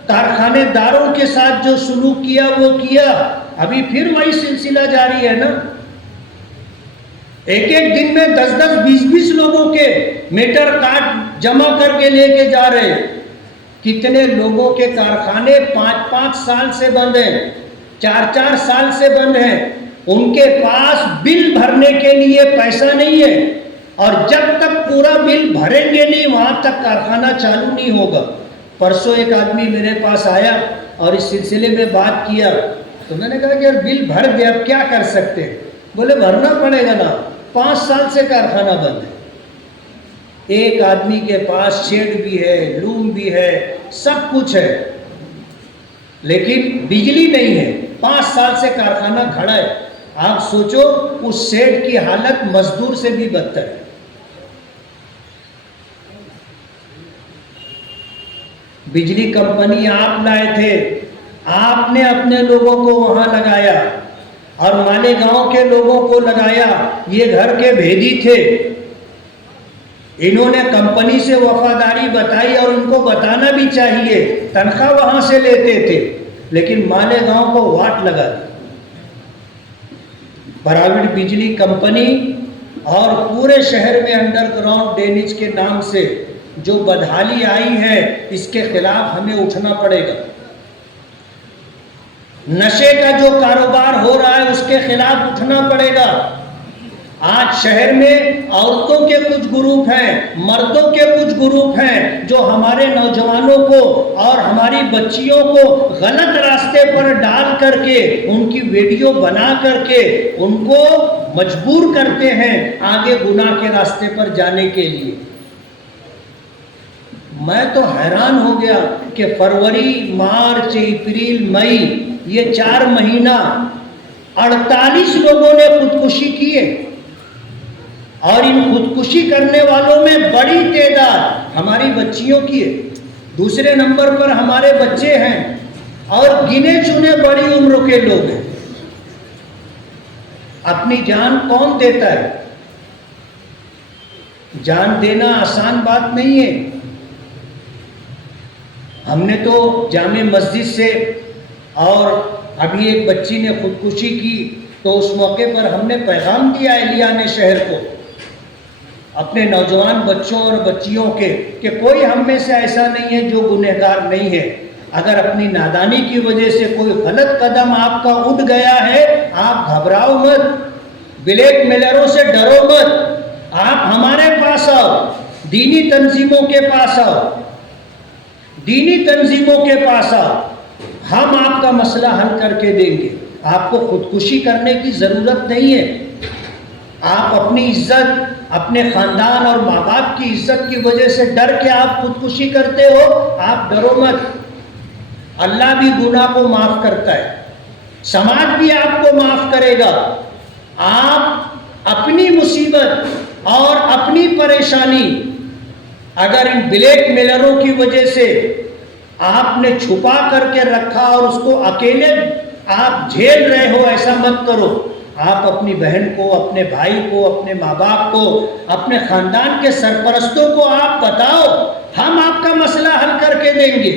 कारखानेदारों के साथ जो सुलूक किया वो किया, अभी फिर वही सिलसिला जारी है ना। एक एक दिन में 10-10, 20-20 लोगों के मीटर कार्ड जमा करके लेके जा रहे हैं। कितने लोगों के कारखाने 5-5 साल से बंद हैं, 4-4 साल से बंद हैं, उनके पास बिल भरने के लिए पैसा नहीं है और जब तक पूरा बिल भरेंगे नहीं वहां तक कारखाना चालू नहीं होगा। परसों एक आदमी मेरे पास आया और इस सिलसिले में बात किया, तो मैंने कहा कि यार बिल भर दे, अब क्या कर सकते हैं। बोले भरना पड़ेगा ना, 5 साल से कारखाना बंद है। एक आदमी के पास शेड भी है, लूम भी है, सब कुछ है, लेकिन बिजली नहीं है। 5 साल से कारखाना खड़ा है। आप सोचो उस शेड की हालत मजदूर से भी बदतर है। बिजली कंपनी आप लाए थे, आपने अपने लोगों को वहां लगाया और मालेगांव के लोगों को लगाया। ये घर के भेदी थे, इन्होंने कंपनी से वफादारी बताई और उनको बताना भी चाहिए, तनख्वाह वहां से लेते थे, लेकिन मालेगांव को वाट लगा दी। प्राइवेट बिजली कंपनी और पूरे शहर में अंडरग्राउंड ड्रेनेज के नाम से जो बदहाली आई है, इसके खिलाफ हमें उठना पड़ेगा। नशे का जो कारोबार हो रहा है उसके खिलाफ उठना पड़ेगा। आज शहर में औरतों के कुछ ग्रुप हैं, मर्दों के कुछ ग्रुप हैं जो हमारे नौजवानों को और हमारी बच्चियों को गलत रास्ते पर डाल करके, उनकी वीडियो बना करके उनको मजबूर करते हैं आगे गुनाह के रास्ते पर जाने के लिए। मैं तो हैरान हो गया कि फरवरी, मार्च, अप्रैल, मई, ये 4 महीना 48 लोगों ने खुदकुशी की है और इन खुदकुशी करने वालों में बड़ी तादाद हमारी बच्चियों की है। दूसरे नंबर पर हमारे बच्चे हैं और गिने चुने बड़ी उम्र के लोग हैं। अपनी जान कौन देता है? जान देना आसान बात नहीं है। हमने तो जामे मस्जिद से, और अभी एक बच्ची ने खुदकुशी की तो उस मौके पर हमने पैगाम दिया एहलियाने शहर को, अपने नौजवान बच्चों और बच्चियों के, कि कोई हम में से ऐसा नहीं है जो गुनहगार नहीं है। अगर अपनी नादानी की वजह से कोई गलत कदम आपका उठ गया है, आप घबराओ मत, ब्लैक मेलरों से डरो मत, आप हमारे पास आओ, दीनी तंजीमों के पास आओ, दीनी तंजीमों के पास आओ, हम आपका मसला हल करके देंगे। आपको खुदकुशी करने की ज़रूरत नहीं है। आप अपनी इज्जत, अपने ख़ानदान और माँ बाप की इज्जत की वजह से डर के आप खुदकुशी करते हो, आप डरो मत। अल्लाह भी गुनाह को माफ़ करता है, समाज भी आपको माफ़ करेगा। आप अपनी मुसीबत और अपनी परेशानी अगर इन ब्लैक मेलरों की वजह से आपने छुपा करके रखा और उसको अकेले आप झेल रहे हो, ऐसा मत करो। आप अपनी बहन को, अपने भाई को, अपने माँ बाप को, अपने ख़ानदान के सरपरस्तों को आप बताओ, हम आपका मसला हल करके देंगे।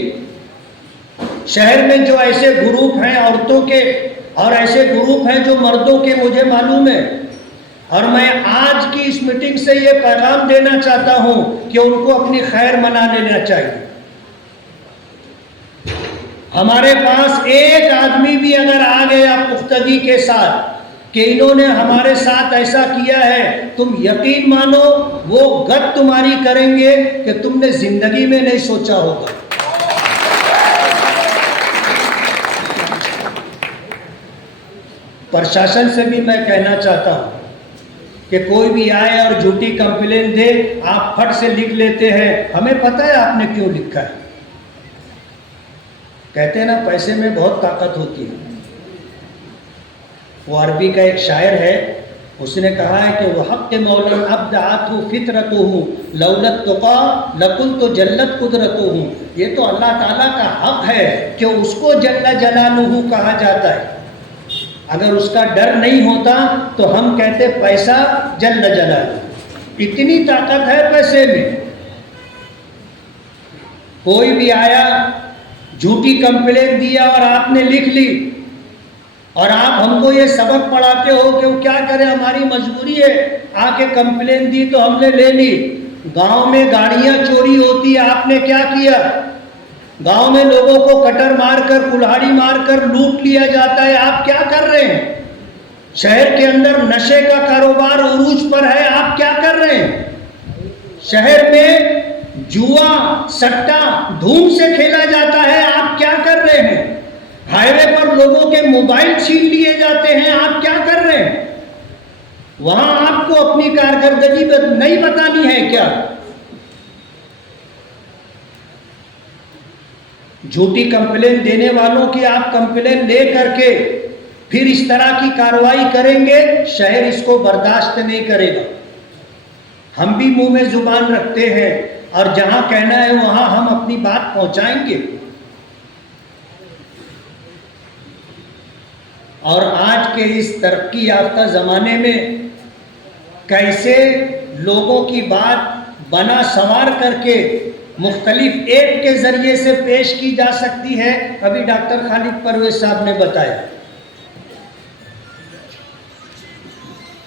शहर में जो ऐसे ग्रुप हैं औरतों के और ऐसे ग्रुप हैं जो मर्दों के, मुझे मालूम है, और मैं आज की इस मीटिंग से ये पैगाम देना चाहता हूं कि उनको अपनी खैर मना लेना चाहिए। हमारे पास एक आदमी भी अगर आ गया पुख्तगी के साथ कि इन्होंने हमारे साथ ऐसा किया है, तुम यकीन मानो वो गत तुम्हारी करेंगे कि तुमने जिंदगी में नहीं सोचा होगा। प्रशासन से भी मैं कहना चाहता हूं कि कोई भी आए और झूठी कंप्लेन दे, आप फट से लिख लेते हैं, हमें पता है आपने क्यों लिखा है। कहते हैं ना, पैसे में बहुत ताकत होती है। वो अरबी का एक शायर है, उसने कहा है कि वह हक़ मौला अब्दाअतहु फितरतहु लौलत तुक़ा लकुन तो जल्लत कुदरतहु। ये तो अल्लाह ताला का हक़ है कि उसको जल्ला जलालुहु कहा जाता है। अगर उसका डर नहीं होता तो हम कहते पैसा जल्ला जलालुहु। इतनी ताकत है पैसे में। कोई भी आया, झूठी कंप्लेन दिया और आपने लिख ली, और आप हमको ये सबक पढ़ाते हो कि वो क्या करें, हमारी मजबूरी है, आके कंप्लेन दी तो हमने ले ली। गांव में गाड़ियां चोरी होती है, आपने क्या किया? गांव में लोगों को कटर मारकर, कुल्हाड़ी मारकर लूट लिया जाता है, आप क्या कर रहे हैं? शहर के अंदर नशे का कारोबार उरूज पर है, आप क्या कर रहे हैं? शहर में जुआ सट्टा धूम से खेला जाता है, आप क्या कर रहे हैं? हाईवे पर लोगों के मोबाइल छीन लिए जाते हैं, आप क्या कर रहे हैं? वहां आपको अपनी कारकर्दगी नहीं बतानी है क्या? झूठी कंप्लेन देने वालों की आप कंप्लेन ले करके फिर इस तरह की कार्रवाई करेंगे, शहर इसको बर्दाश्त नहीं करेगा। हम भी मुंह में जुबान रखते हैं और जहां कहना है वहां हम अपनी बात पहुंचाएंगे। और आज के इस तरक्की याफ्ता ज़माने में कैसे लोगों की बात बना संवार करके मुख्तलिफ ऐप के ज़रिए से पेश की जा सकती है, अभी डॉक्टर खालिद परवेज साहब ने बताया।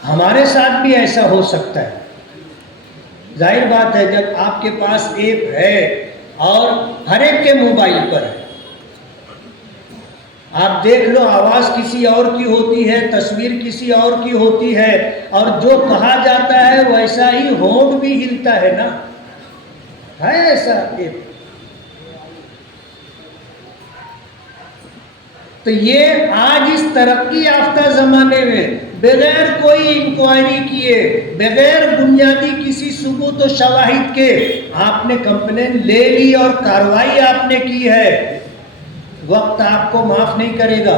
हमारे साथ भी ऐसा हो सकता है। जाहिर बात है, जब आपके पास ऐप है और हर एक के मोबाइल पर है, आप देख लो आवाज़ किसी और की होती है, तस्वीर किसी और की होती है, और जो कहा जाता है वैसा ही होंठ भी हिलता है ना, है ऐसा ऐप। तो ये आज इस तरक्की याफ्ता ज़माने में बगैर कोई इंक्वायरी किए, बगैर बुनियादी किसी सबूत और शवाहिद के आपने कंप्लेन ले ली और कार्रवाई आपने की है, वक्त आपको माफ नहीं करेगा।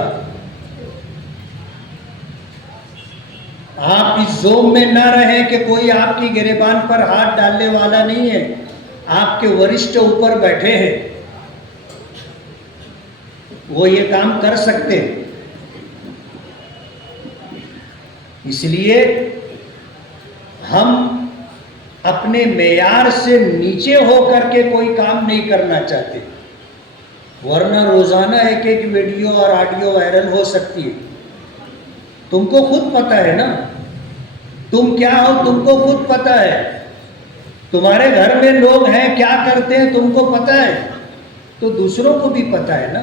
आप इस जोम में ना रहें कि कोई आपकी गिरेबान पर हाथ डालने वाला नहीं है। आपके वरिष्ठ ऊपर बैठे हैं, वो ये काम कर सकते हैं। इसलिए हम अपने मेयार से नीचे होकर के कोई काम नहीं करना चाहते, वरना रोजाना एक एक वीडियो और ऑडियो वायरल हो सकती है। तुमको खुद पता है ना तुम क्या हो, तुमको खुद पता है। तुम्हारे घर में लोग हैं क्या करते हैं तुमको पता है, तो दूसरों को भी पता है ना।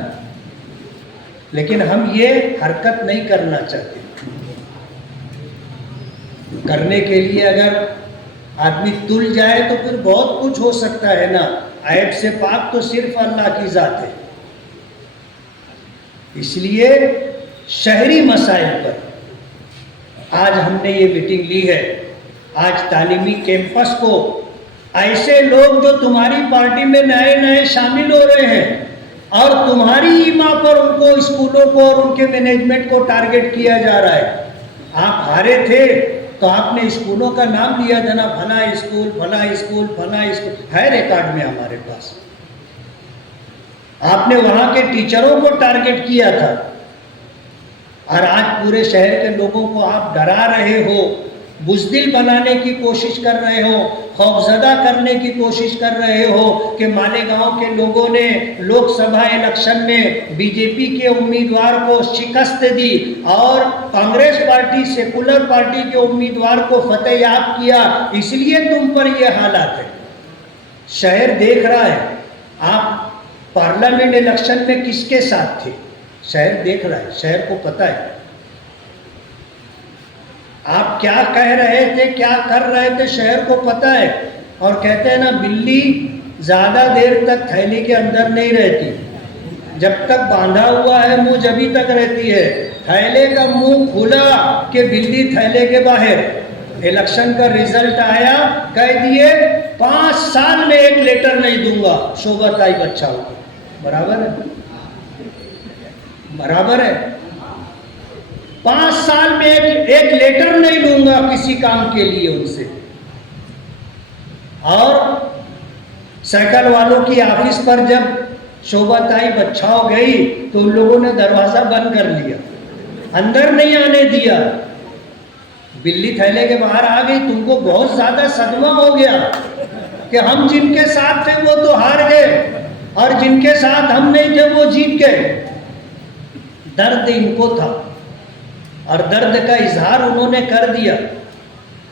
लेकिन हम ये हरकत नहीं करना चाहते। करने के लिए अगर आदमी तुल जाए तो फिर बहुत कुछ हो सकता है ना। ऐब से पाक तो सिर्फ अल्लाह की ज़ात है। इसलिए शहरी मसाइल पर आज हमने ये मीटिंग ली है। आज तालीमी कैंपस को ऐसे लोग जो तुम्हारी पार्टी में नए नए शामिल हो रहे हैं और तुम्हारी ईमा पर उनको स्कूलों को और उनके मैनेजमेंट को टारगेट किया जा रहा है। आप हारे थे तो आपने स्कूलों का नाम लिया था ना, फला स्कूल फला स्कूल फला स्कूल है रिकॉर्ड में हमारे पास। आपने वहां के टीचरों को टारगेट किया था और आज पूरे शहर के लोगों को आप डरा रहे हो, बुज़दिल बनाने की कोशिश कर रहे हो, खौफजदा करने की कोशिश कर रहे हो कि मालेगांव के लोगों ने लोकसभा इलेक्शन में बीजेपी के उम्मीदवार को शिकस्त दी और कांग्रेस पार्टी सेकुलर पार्टी के उम्मीदवार को फतेह याब किया, इसलिए तुम पर यह हालात है। शहर देख रहा है। आप पार्लियामेंट इलेक्शन में किसके साथ थे, शहर देख रहा है, शहर को पता है आप क्या कह रहे थे, क्या कर रहे थे, शहर को पता है। और कहते हैं ना, बिल्ली ज़्यादा देर तक थैली के अंदर नहीं रहती, जब तक बांधा हुआ है मुंह जभी तक रहती है। थैले का मुंह खुला कि बिल्ली थैले के बाहर। इलेक्शन का रिजल्ट आया, कह दिए 5 साल में एक लेटर नहीं दूंगा शोभा ताई बच्चा हो। बराबर है, बराबर है। 5 साल में एक लेटर नहीं लूंगा किसी काम के लिए उनसे। और साइकिल वालों की ऑफिस पर जब शोभाताई बच्चाओ गई तो उन लोगों ने दरवाजा बंद कर लिया, अंदर नहीं आने दिया। बिल्ली थैले के बाहर आ गई। तुमको बहुत ज्यादा सदमा हो गया कि हम जिनके साथ थे वो तो हार गए और जिनके साथ हम नहीं थे वो जीत गए। दर्द इनको था और दर्द का इजहार उन्होंने कर दिया।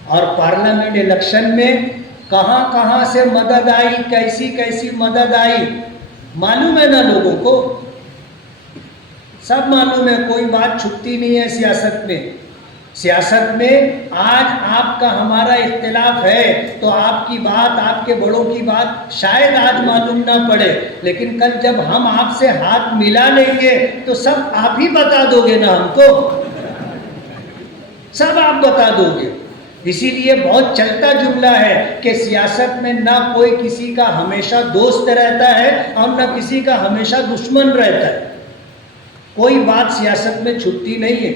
और पार्लियामेंट इलेक्शन में कहां कहां से मदद आई, कैसी कैसी मदद आई, मालूम है ना लोगों को, सब मालूम है। कोई बात छुपती नहीं है सियासत में। सियासत में आज आपका हमारा इख्तिलाफ है तो आपकी बात, आपके बड़ों की बात शायद आज मालूम ना पड़े, लेकिन कल जब हम आपसे हाथ मिला लेंगे तो सब आप ही बता दोगे ना हमको, सब आप बता दोगे। इसीलिए बहुत चलता जुमला है कि सियासत में ना कोई किसी का हमेशा दोस्त रहता है और ना किसी का हमेशा दुश्मन रहता है। कोई बात सियासत में छुपती नहीं है।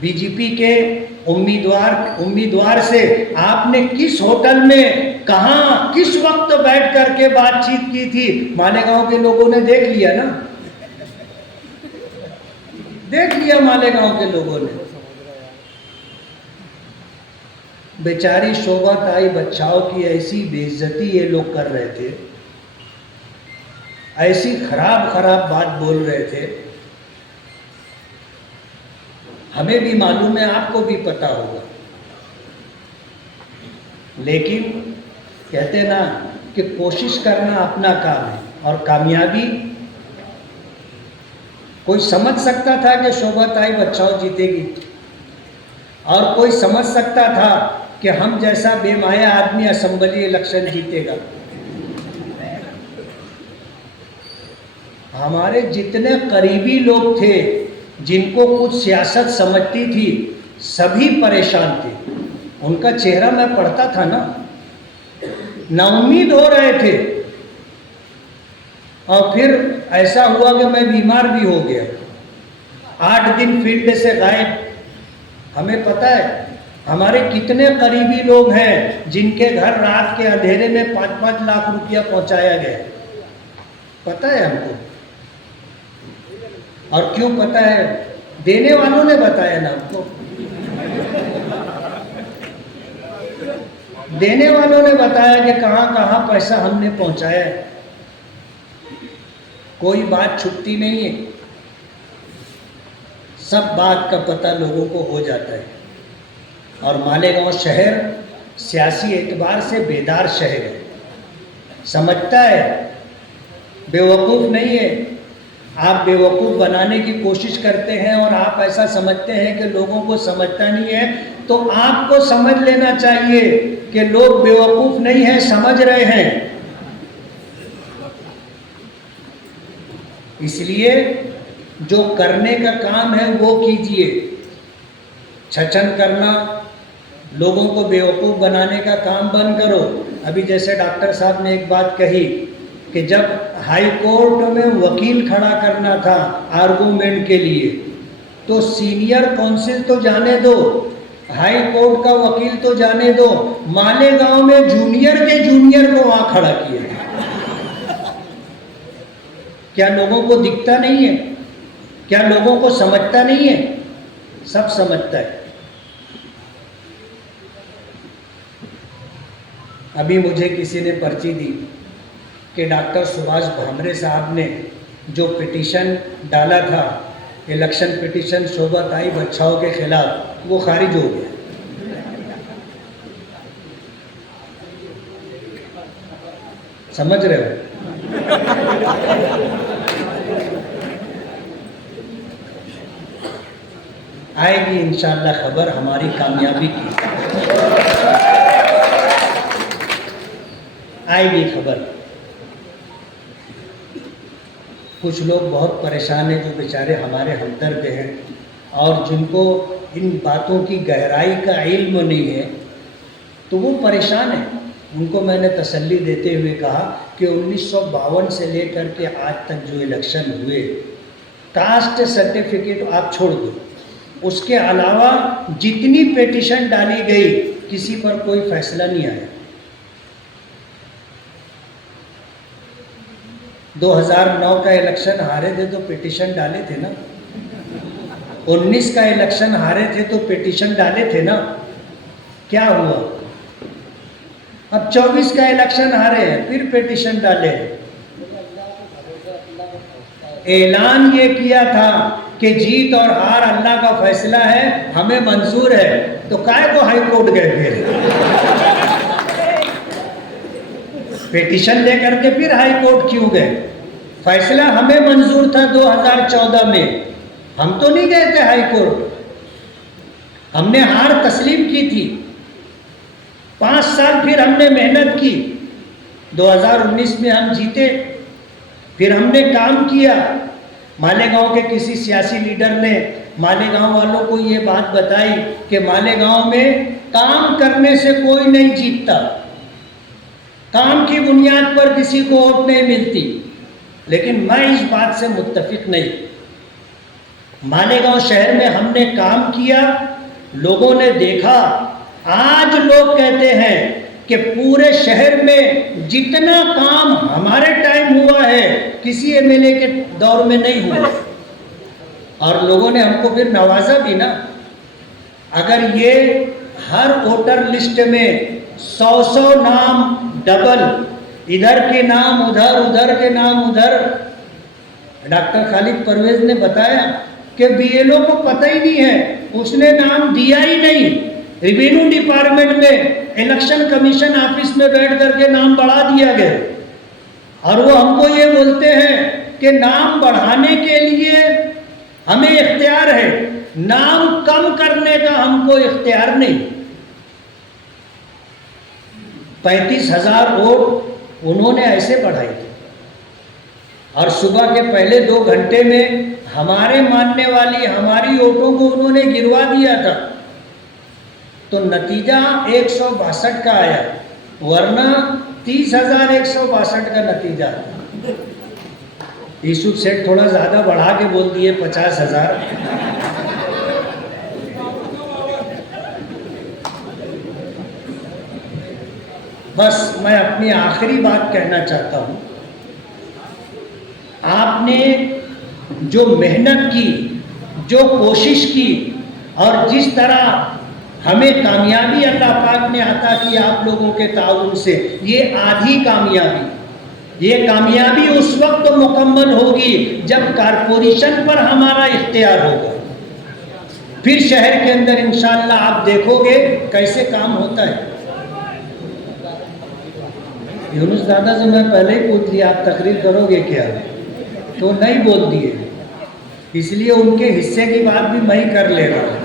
बीजेपी के उम्मीदवार से आपने किस होटल में, कहां, किस वक्त बैठ करके बातचीत की थी, मालेगांव के लोगों ने देख लिया ना, देख लिया मालेगांव के लोगों ने। बेचारी शोभा ताई बच्चाओं की ऐसी बेइज्जती ये लोग कर रहे थे, ऐसी खराब खराब बात बोल रहे थे। हमें भी मालूम है, आपको भी पता होगा, लेकिन कहते ना कि कोशिश करना अपना काम है, और कामयाबी कोई समझ सकता था कि शोभा ताई बच्चाओं जीतेगी, और कोई समझ सकता था कि हम जैसा बेमाया आदमी असेंबली इलेक्शन जीतेगा। हमारे जितने करीबी लोग थे, जिनको कुछ सियासत समझती थी, सभी परेशान थे। उनका चेहरा मैं पढ़ता था ना, नाउम्मीद हो रहे थे। और फिर ऐसा हुआ कि मैं बीमार भी हो गया, 8 दिन फील्ड से गायब। हमें पता है हमारे कितने करीबी लोग हैं जिनके घर रात के अंधेरे में 5-5 लाख रुपया पहुंचाया गया, पता है हमको। और क्यों पता है? देने वालों ने बताया ना हमको, देने वालों ने बताया कि कहां कहां पैसा हमने पहुंचाया है। कोई बात छुपती नहीं है, सब बात का पता लोगों को हो जाता है। और मालेगांव शहर सियासी एतबार से बेदार शहर है, समझता है, बेवकूफ़ नहीं है। आप बेवकूफ़ बनाने की कोशिश करते हैं और आप ऐसा समझते हैं कि लोगों को समझता नहीं है, तो आपको समझ लेना चाहिए कि लोग बेवकूफ़ नहीं हैं, समझ रहे हैं। इसलिए जो करने का काम है वो कीजिए। छचन करना, लोगों को बेवकूफ़ बनाने का काम बंद करो। अभी जैसे डॉक्टर साहब ने एक बात कही कि जब हाई कोर्ट में वकील खड़ा करना था आर्गूमेंट के लिए, तो सीनियर काउंसिल तो जाने दो, हाई कोर्ट का वकील तो जाने दो, मालेगांव में जूनियर के जूनियर को वहां खड़ा किया। क्या लोगों को दिखता नहीं है? क्या लोगों को समझता नहीं है? सब समझता है। अभी मुझे किसी ने पर्ची दी कि डॉक्टर सुभाष भामरे साहब ने जो पिटीशन डाला था, इलेक्शन पिटीशन शोभा ताई बच्चाओं के खिलाफ, वो खारिज हो गया। समझ रहे हो? आएगी इंशाअल्लाह खबर हमारी कामयाबी की, आएगी खबर। कुछ लोग बहुत परेशान हैं जो बेचारे हमारे हमदर्द हैं और जिनको इन बातों की गहराई का इल्म नहीं है, तो वो परेशान हैं। उनको मैंने तसल्ली देते हुए कहा कि 1952 से लेकर के आज तक जो इलेक्शन हुए, कास्ट सर्टिफिकेट आप छोड़ दो, उसके अलावा जितनी पिटीशन डाली गई, किसी पर कोई फैसला नहीं आया। 2009 का इलेक्शन हारे थे तो पिटीशन डाले थे ना, 19 का इलेक्शन हारे थे तो पिटीशन डाले थे ना, क्या हुआ? अब 24 का इलेक्शन हारे हैं, फिर पिटीशन डाले। ऐलान ये किया था कि जीत और हार अल्लाह का फैसला है, हमें मंजूर है, तो काहे को हाई कोर्ट गए? फिर पिटीशन लेकर के फिर हाई कोर्ट क्यों गए? फैसला हमें मंजूर था 2014 में, हम तो नहीं गए थे हाई कोर्ट। हमने हार तस्लीम की थी, 5 साल फिर हमने मेहनत की, 2019 में हम जीते, फिर हमने काम किया। मालेगांव के किसी सियासी लीडर ने मालेगांव वालों को ये बात बताई कि मालेगांव में काम करने से कोई नहीं जीतता, काम की बुनियाद पर किसी को वोट नहीं मिलती। लेकिन मैं इस बात से मुत्तफिक नहीं। मालेगांव शहर में हमने काम किया, लोगों ने देखा, आज लोग कहते हैं कि पूरे शहर में जितना काम हमारे टाइम हुआ है किसी एमएलए के दौर में नहीं हुआ। और लोगों ने हमको फिर नवाजा भी ना। अगर ये हर वोटर लिस्ट में 100 नाम डबल, इधर के नाम उधर, उधर के नाम उधर। डॉक्टर खालिद परवेज ने बताया कि बीएलओ को पता ही नहीं है, उसने नाम दिया ही नहीं। रेवेन्यू डिपार्टमेंट में इलेक्शन कमीशन ऑफिस में बैठ करके नाम बढ़ा दिया गया। और वो हमको ये बोलते हैं कि नाम बढ़ाने के लिए हमें इख्तियार है, नाम कम करने का हमको इख्तियार नहीं। 35,000 वोट उन्होंने ऐसे बढ़ाई थी। और सुबह के पहले 2 घंटे में हमारे मानने वाली हमारी वोटों को उन्होंने गिरवा दिया था। तो नतीजा 162 का आया, वरना 30,162 का नतीजा था। यूसुफ सेठ थोड़ा ज़्यादा बढ़ा के बोल दिए 50,000। बस मैं अपनी आखिरी बात कहना चाहता हूँ, आपने जो मेहनत की, जो कोशिश की, और जिस तरह हमें कामयाबी अल्लाह पाक ने अता की आप लोगों के ताउन से, ये आधी कामयाबी। ये कामयाबी उस वक्त मुकम्मल होगी जब कारपोरेशन पर हमारा इख्तियार होगा। फिर शहर के अंदर इंशाअल्लाह आप देखोगे कैसे काम होता है। यूनुस दादा से मैं पहले ही पूछ लिया, आप तकरीर करोगे क्या? तो नहीं बोल दिए, इसलिए उनके हिस्से की बात भी मैं ही कर ले रहा हूँ।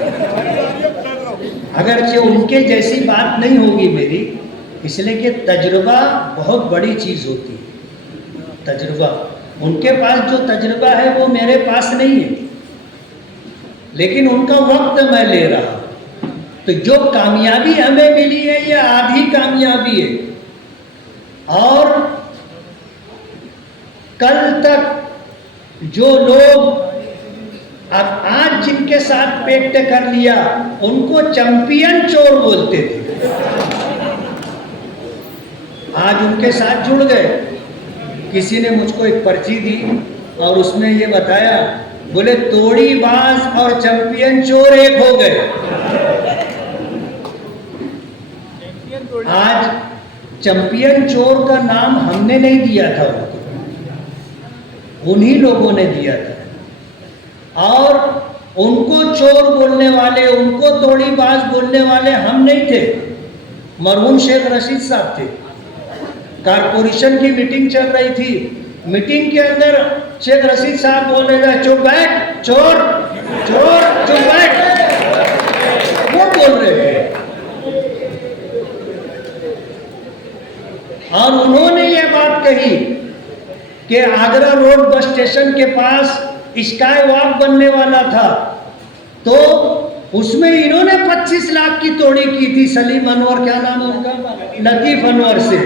अगरचे उनके जैसी बात नहीं होगी मेरी, इसलिए कि तजुर्बा बहुत बड़ी चीज़ होती है। तजुर्बा, उनके पास जो तजुर्बा है वो मेरे पास नहीं है, लेकिन उनका वक्त मैं ले रहा हूँ। तो जो कामयाबी हमें मिली है ये आधी कामयाबी है। और कल तक जो लोग अब आज जिनके साथ पेक्ट कर लिया उनको चैंपियन चोर बोलते थे, आज उनके साथ जुड़ गए। किसी ने मुझको एक पर्ची दी और उसमें ये बताया, बोले तोड़ी बाज और चैंपियन चोर एक हो गए। आज चैंपियन चोर का नाम हमने नहीं दिया था उनको, उन्हीं लोगों ने दिया था। और उनको चोर बोलने वाले, उनको तोड़ी बाज बोलने वाले हम नहीं थे, मरहूम शेख रशीद साहब थे। कारपोरेशन की मीटिंग चल रही थी, मीटिंग के अंदर शेख रशीद साहब बोल रहे थे, चुप बैठ चोर, चोर चुप बैठ, वो बोल रहे थे। और उन्होंने ये बात कही कि आगरा रोड बस स्टेशन के पास स्काई वॉक बनने वाला था, तो उसमें इन्होंने 25 लाख की तोड़ी की थी। सलीम अनवर, क्या नाम है उनका, लतीफ अनवर से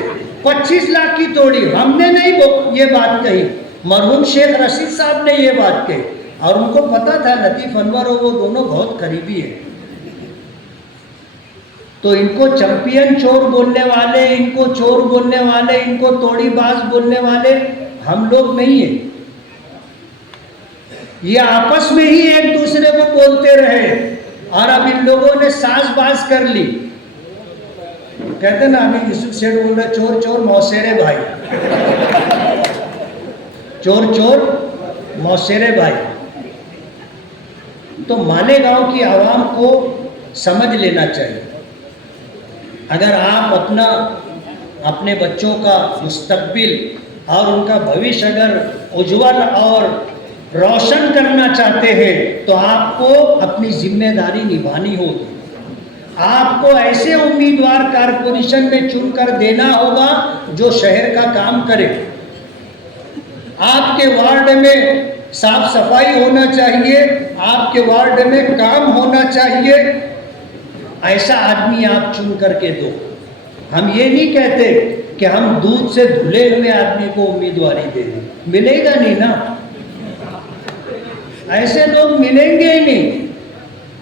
25 लाख की तोड़ी। हमने नहीं ये बात कही, मरहूम शेख रशीद साहब ने ये बात कही। और उनको पता था लतीफ अनवर और वो दोनों बहुत करीबी है। तो इनको चैंपियन चोर बोलने वाले, इनको चोर बोलने वाले, इनको तोड़ीबाज बोलने वाले हम लोग नहीं है। ये आपस में ही एक दूसरे को बोलते रहे और अब इन लोगों ने साजबाज कर ली। कहते ना, अभी यूसुफ सेठ बोल रहे चोर चोर मौसेरे भाई, चोर चोर मौसेरे भाई। तो मालेगांव की आवाम को समझ लेना चाहिए, अगर आप अपने बच्चों का मुस्तकबिल और उनका भविष्य अगर उज्जवल और रोशन करना चाहते हैं तो आपको अपनी जिम्मेदारी निभानी होगी। आपको ऐसे उम्मीदवार कारपोरेशन में चुनकर देना होगा जो शहर का काम करे। आपके वार्ड में साफ सफाई होना चाहिए, आपके वार्ड में काम होना चाहिए, ऐसा आदमी आप चुन करके दो। हम ये नहीं कहते कि हम दूध से धुले हुए आदमी को उम्मीदवारी दे दें, मिलेगा नहीं ना, ऐसे लोग मिलेंगे ही नहीं।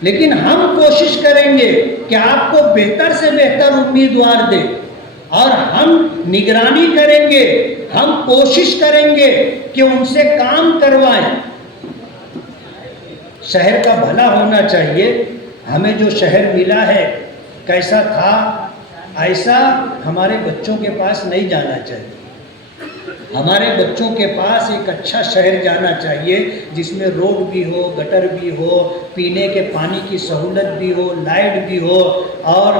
लेकिन हम कोशिश करेंगे कि आपको बेहतर से बेहतर उम्मीदवार दे, और हम निगरानी करेंगे, हम कोशिश करेंगे कि उनसे काम करवाएं। शहर का भला होना चाहिए। हमें जो शहर मिला है कैसा था ऐसा हमारे बच्चों के पास नहीं जाना चाहिए। हमारे बच्चों के पास एक अच्छा शहर जाना चाहिए जिसमें रोड भी हो, गटर भी हो, पीने के पानी की सहूलत भी हो, लाइट भी हो, और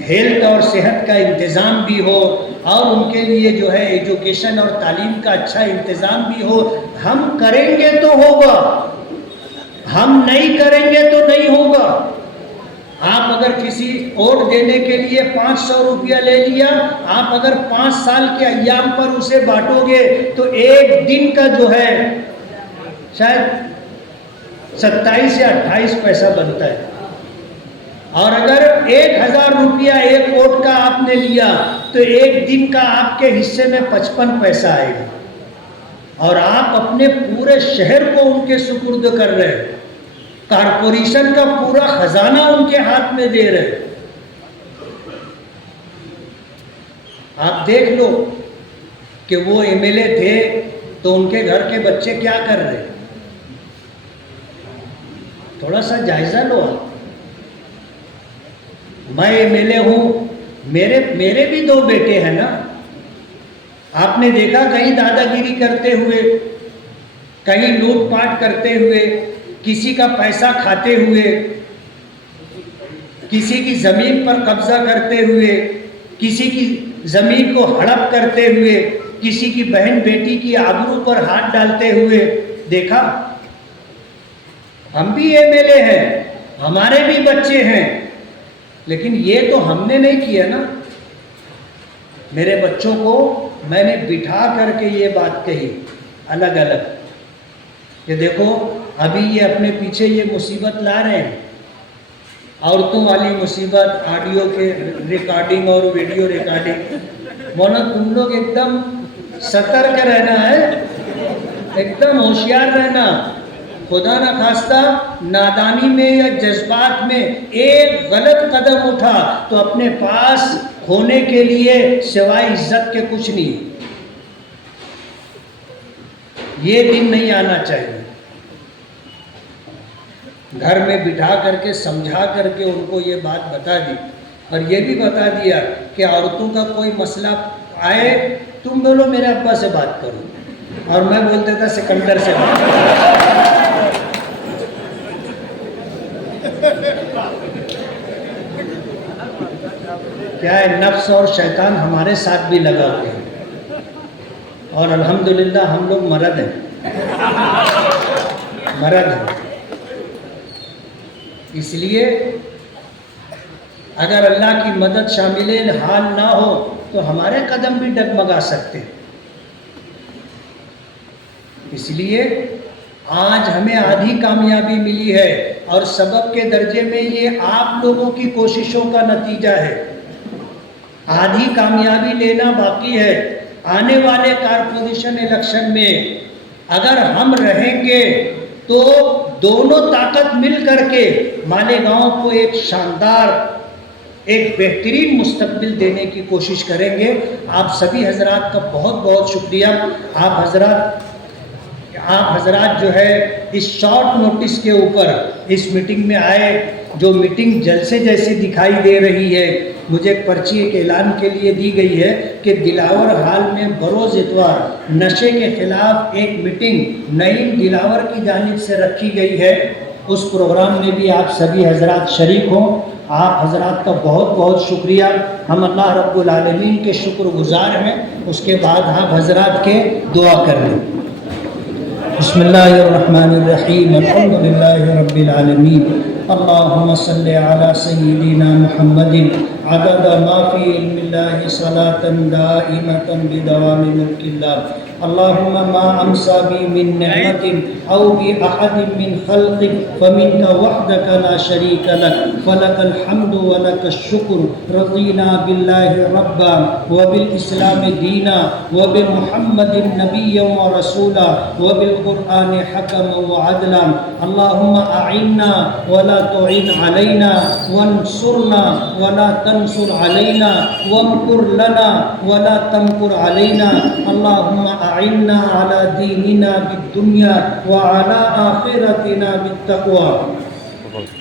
हेल्थ और सेहत का इंतज़ाम भी हो, और उनके लिए जो है एजुकेशन और तालीम का अच्छा इंतज़ाम भी हो। हम करेंगे तो होगा, हम नहीं करेंगे तो नहीं होगा। आप अगर किसी वोट देने के लिए 500 रुपया ले लिया, आप अगर 5 साल के अय्याम पर उसे बांटोगे तो एक दिन का जो है शायद 27 या 28 पैसा बनता है। और अगर 1000 रुपया एक वोट का आपने लिया तो एक दिन का आपके हिस्से में 55 पैसा आएगा, और आप अपने पूरे शहर को उनके सुपुर्द कर रहे हैं। कारपोरेशन का पूरा खजाना उनके हाथ में दे रहे हैं। आप देख लो कि वो एमएलए थे तो उनके घर के बच्चे क्या कर रहे हैं, थोड़ा सा जायजा लो आप। मैं एमएलए हूं, मेरे भी 2 बेटे हैं ना। आपने देखा कहीं दादागिरी करते हुए, कहीं लूटपाट करते हुए, किसी का पैसा खाते हुए, किसी की जमीन पर कब्जा करते हुए, किसी की जमीन को हड़प करते हुए, किसी की बहन बेटी की आबरू पर हाथ डालते हुए देखा? हम भी एमएलए हैं, हमारे भी बच्चे हैं, लेकिन ये तो हमने नहीं किया ना। मेरे बच्चों को मैंने बिठा करके ये बात कही अलग अलग, ये देखो अभी ये अपने पीछे ये मुसीबत ला रहे हैं, औरतों वाली मुसीबत, ऑडियो के रिकॉर्डिंग और वीडियो रिकॉर्डिंग। मौला तुम लोग एकदम सतर्क रहना है, एकदम होशियार रहना। खुदा न खास्ता नादानी में या जज्बात में एक गलत कदम उठा तो अपने पास होने के लिए सिवाय इज्जत के कुछ नहीं। ये दिन नहीं आना चाहिए। घर में बिठा करके समझा करके उनको ये बात बता दी, और ये भी बता दिया कि औरतों का कोई मसला आए तुम बोलो मेरे अब्बा से बात करो, और मैं बोलता था सिकंदर से बात करो। क्या है, नफ्स और शैतान हमारे साथ भी लगा हुआ है, और अल्हम्दुलिल्लाह हम लोग मर्द हैं, मर्द हैं। इसलिए अगर अल्लाह की मदद शामिल हाल ना हो तो हमारे कदम भी डगमगा सकते हैं। इसलिए आज हमें आधी कामयाबी मिली है, और सबक के दर्जे में ये आप लोगों की कोशिशों का नतीजा है। आधी कामयाबी लेना बाकी है। आने वाले कारपोरेशन इलेक्शन में अगर हम रहेंगे तो दोनों ताकत मिल करके मालेगांव को एक शानदार, एक बेहतरीन मुस्तकबिल देने की कोशिश करेंगे। आप सभी हजरात का बहुत बहुत शुक्रिया। आप हजरात जो है इस शॉर्ट नोटिस के ऊपर इस मीटिंग में आए, जो मीटिंग जलसे जैसी दिखाई दे रही है। मुझे एक पर्ची एक ऐलान के लिए दी गई है कि दिलावर हाल में बरोज़ इतवार नशे के ख़िलाफ़ एक मीटिंग नईम दिलावर की जानिब से रखी गई है। उस प्रोग्राम में भी आप सभी हजरात शरीक हों। आप हजरात का बहुत बहुत शुक्रिया। हम अल्लाह रब्बुल आलमीन के शुक्रगुज़ार हैं। उसके बाद आप हजरात के दुआ कर लें। बिस्मिल्लाहिर्रहमानिर्रहीम, अल्हम्दुलिल्लाहि रब्बिल आलमीन, अल्लाहुम्मा सल्लि अला सय्यिदिना मुहम्मदिन अदद मा फी इल्मिल्लाहि सलातन दाइमतन बिदवामि मुल्किल्लाह। अल्लाहुम्मा मा अमसा बी मिन निअमतिन औ बी अहदिन मिन खल्क़िक फमिनका वहदका ला शरीका लक फलकल हम्दु व लकश शुक्र रज़ीना बिल्लाहि रब्बा व बिल इस्लाम दीना व बि मुहम्मदिन नबिय्यन व रसूला व बिल कुरआन हकमन व अदला अल्लाहुम्मा अइन्ना व ला तुइन अलैना वंसुरना व ला तंसुर अलैना वमकुर लना व ला तमकुर अलैना अल्लाहुम्मा अइन्ना अला दीनिना बिद्दुनिया व अला आखिरतिना बित्तक़वा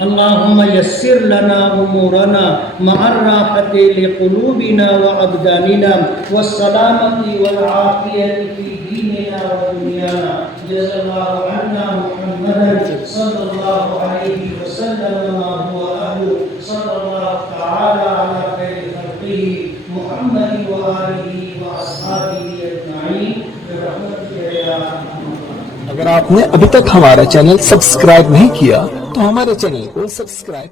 अल्लाहुम्मा यस्सिर लना उमूरना मअर राहति लिक़ुलूबिना व अबदानिना वस्सलामति वल आफियति फी दीनिना व दुनियाना जज़ल्लाहु अन्ना मुहम्मदन सल्लल्लाहु अलैहि वसल्लम मा हुवा अहलु सल्लल्लाहु तआला अला खैरि खल्क़िही मुहम्मद व आलिही व अस्हाबिही अजमईन बिरहमतिका या अरहमर। अगर आपने अभी तक हमारा चैनल सब्सक्राइब नहीं किया तो हमारे चैनल को सब्सक्राइब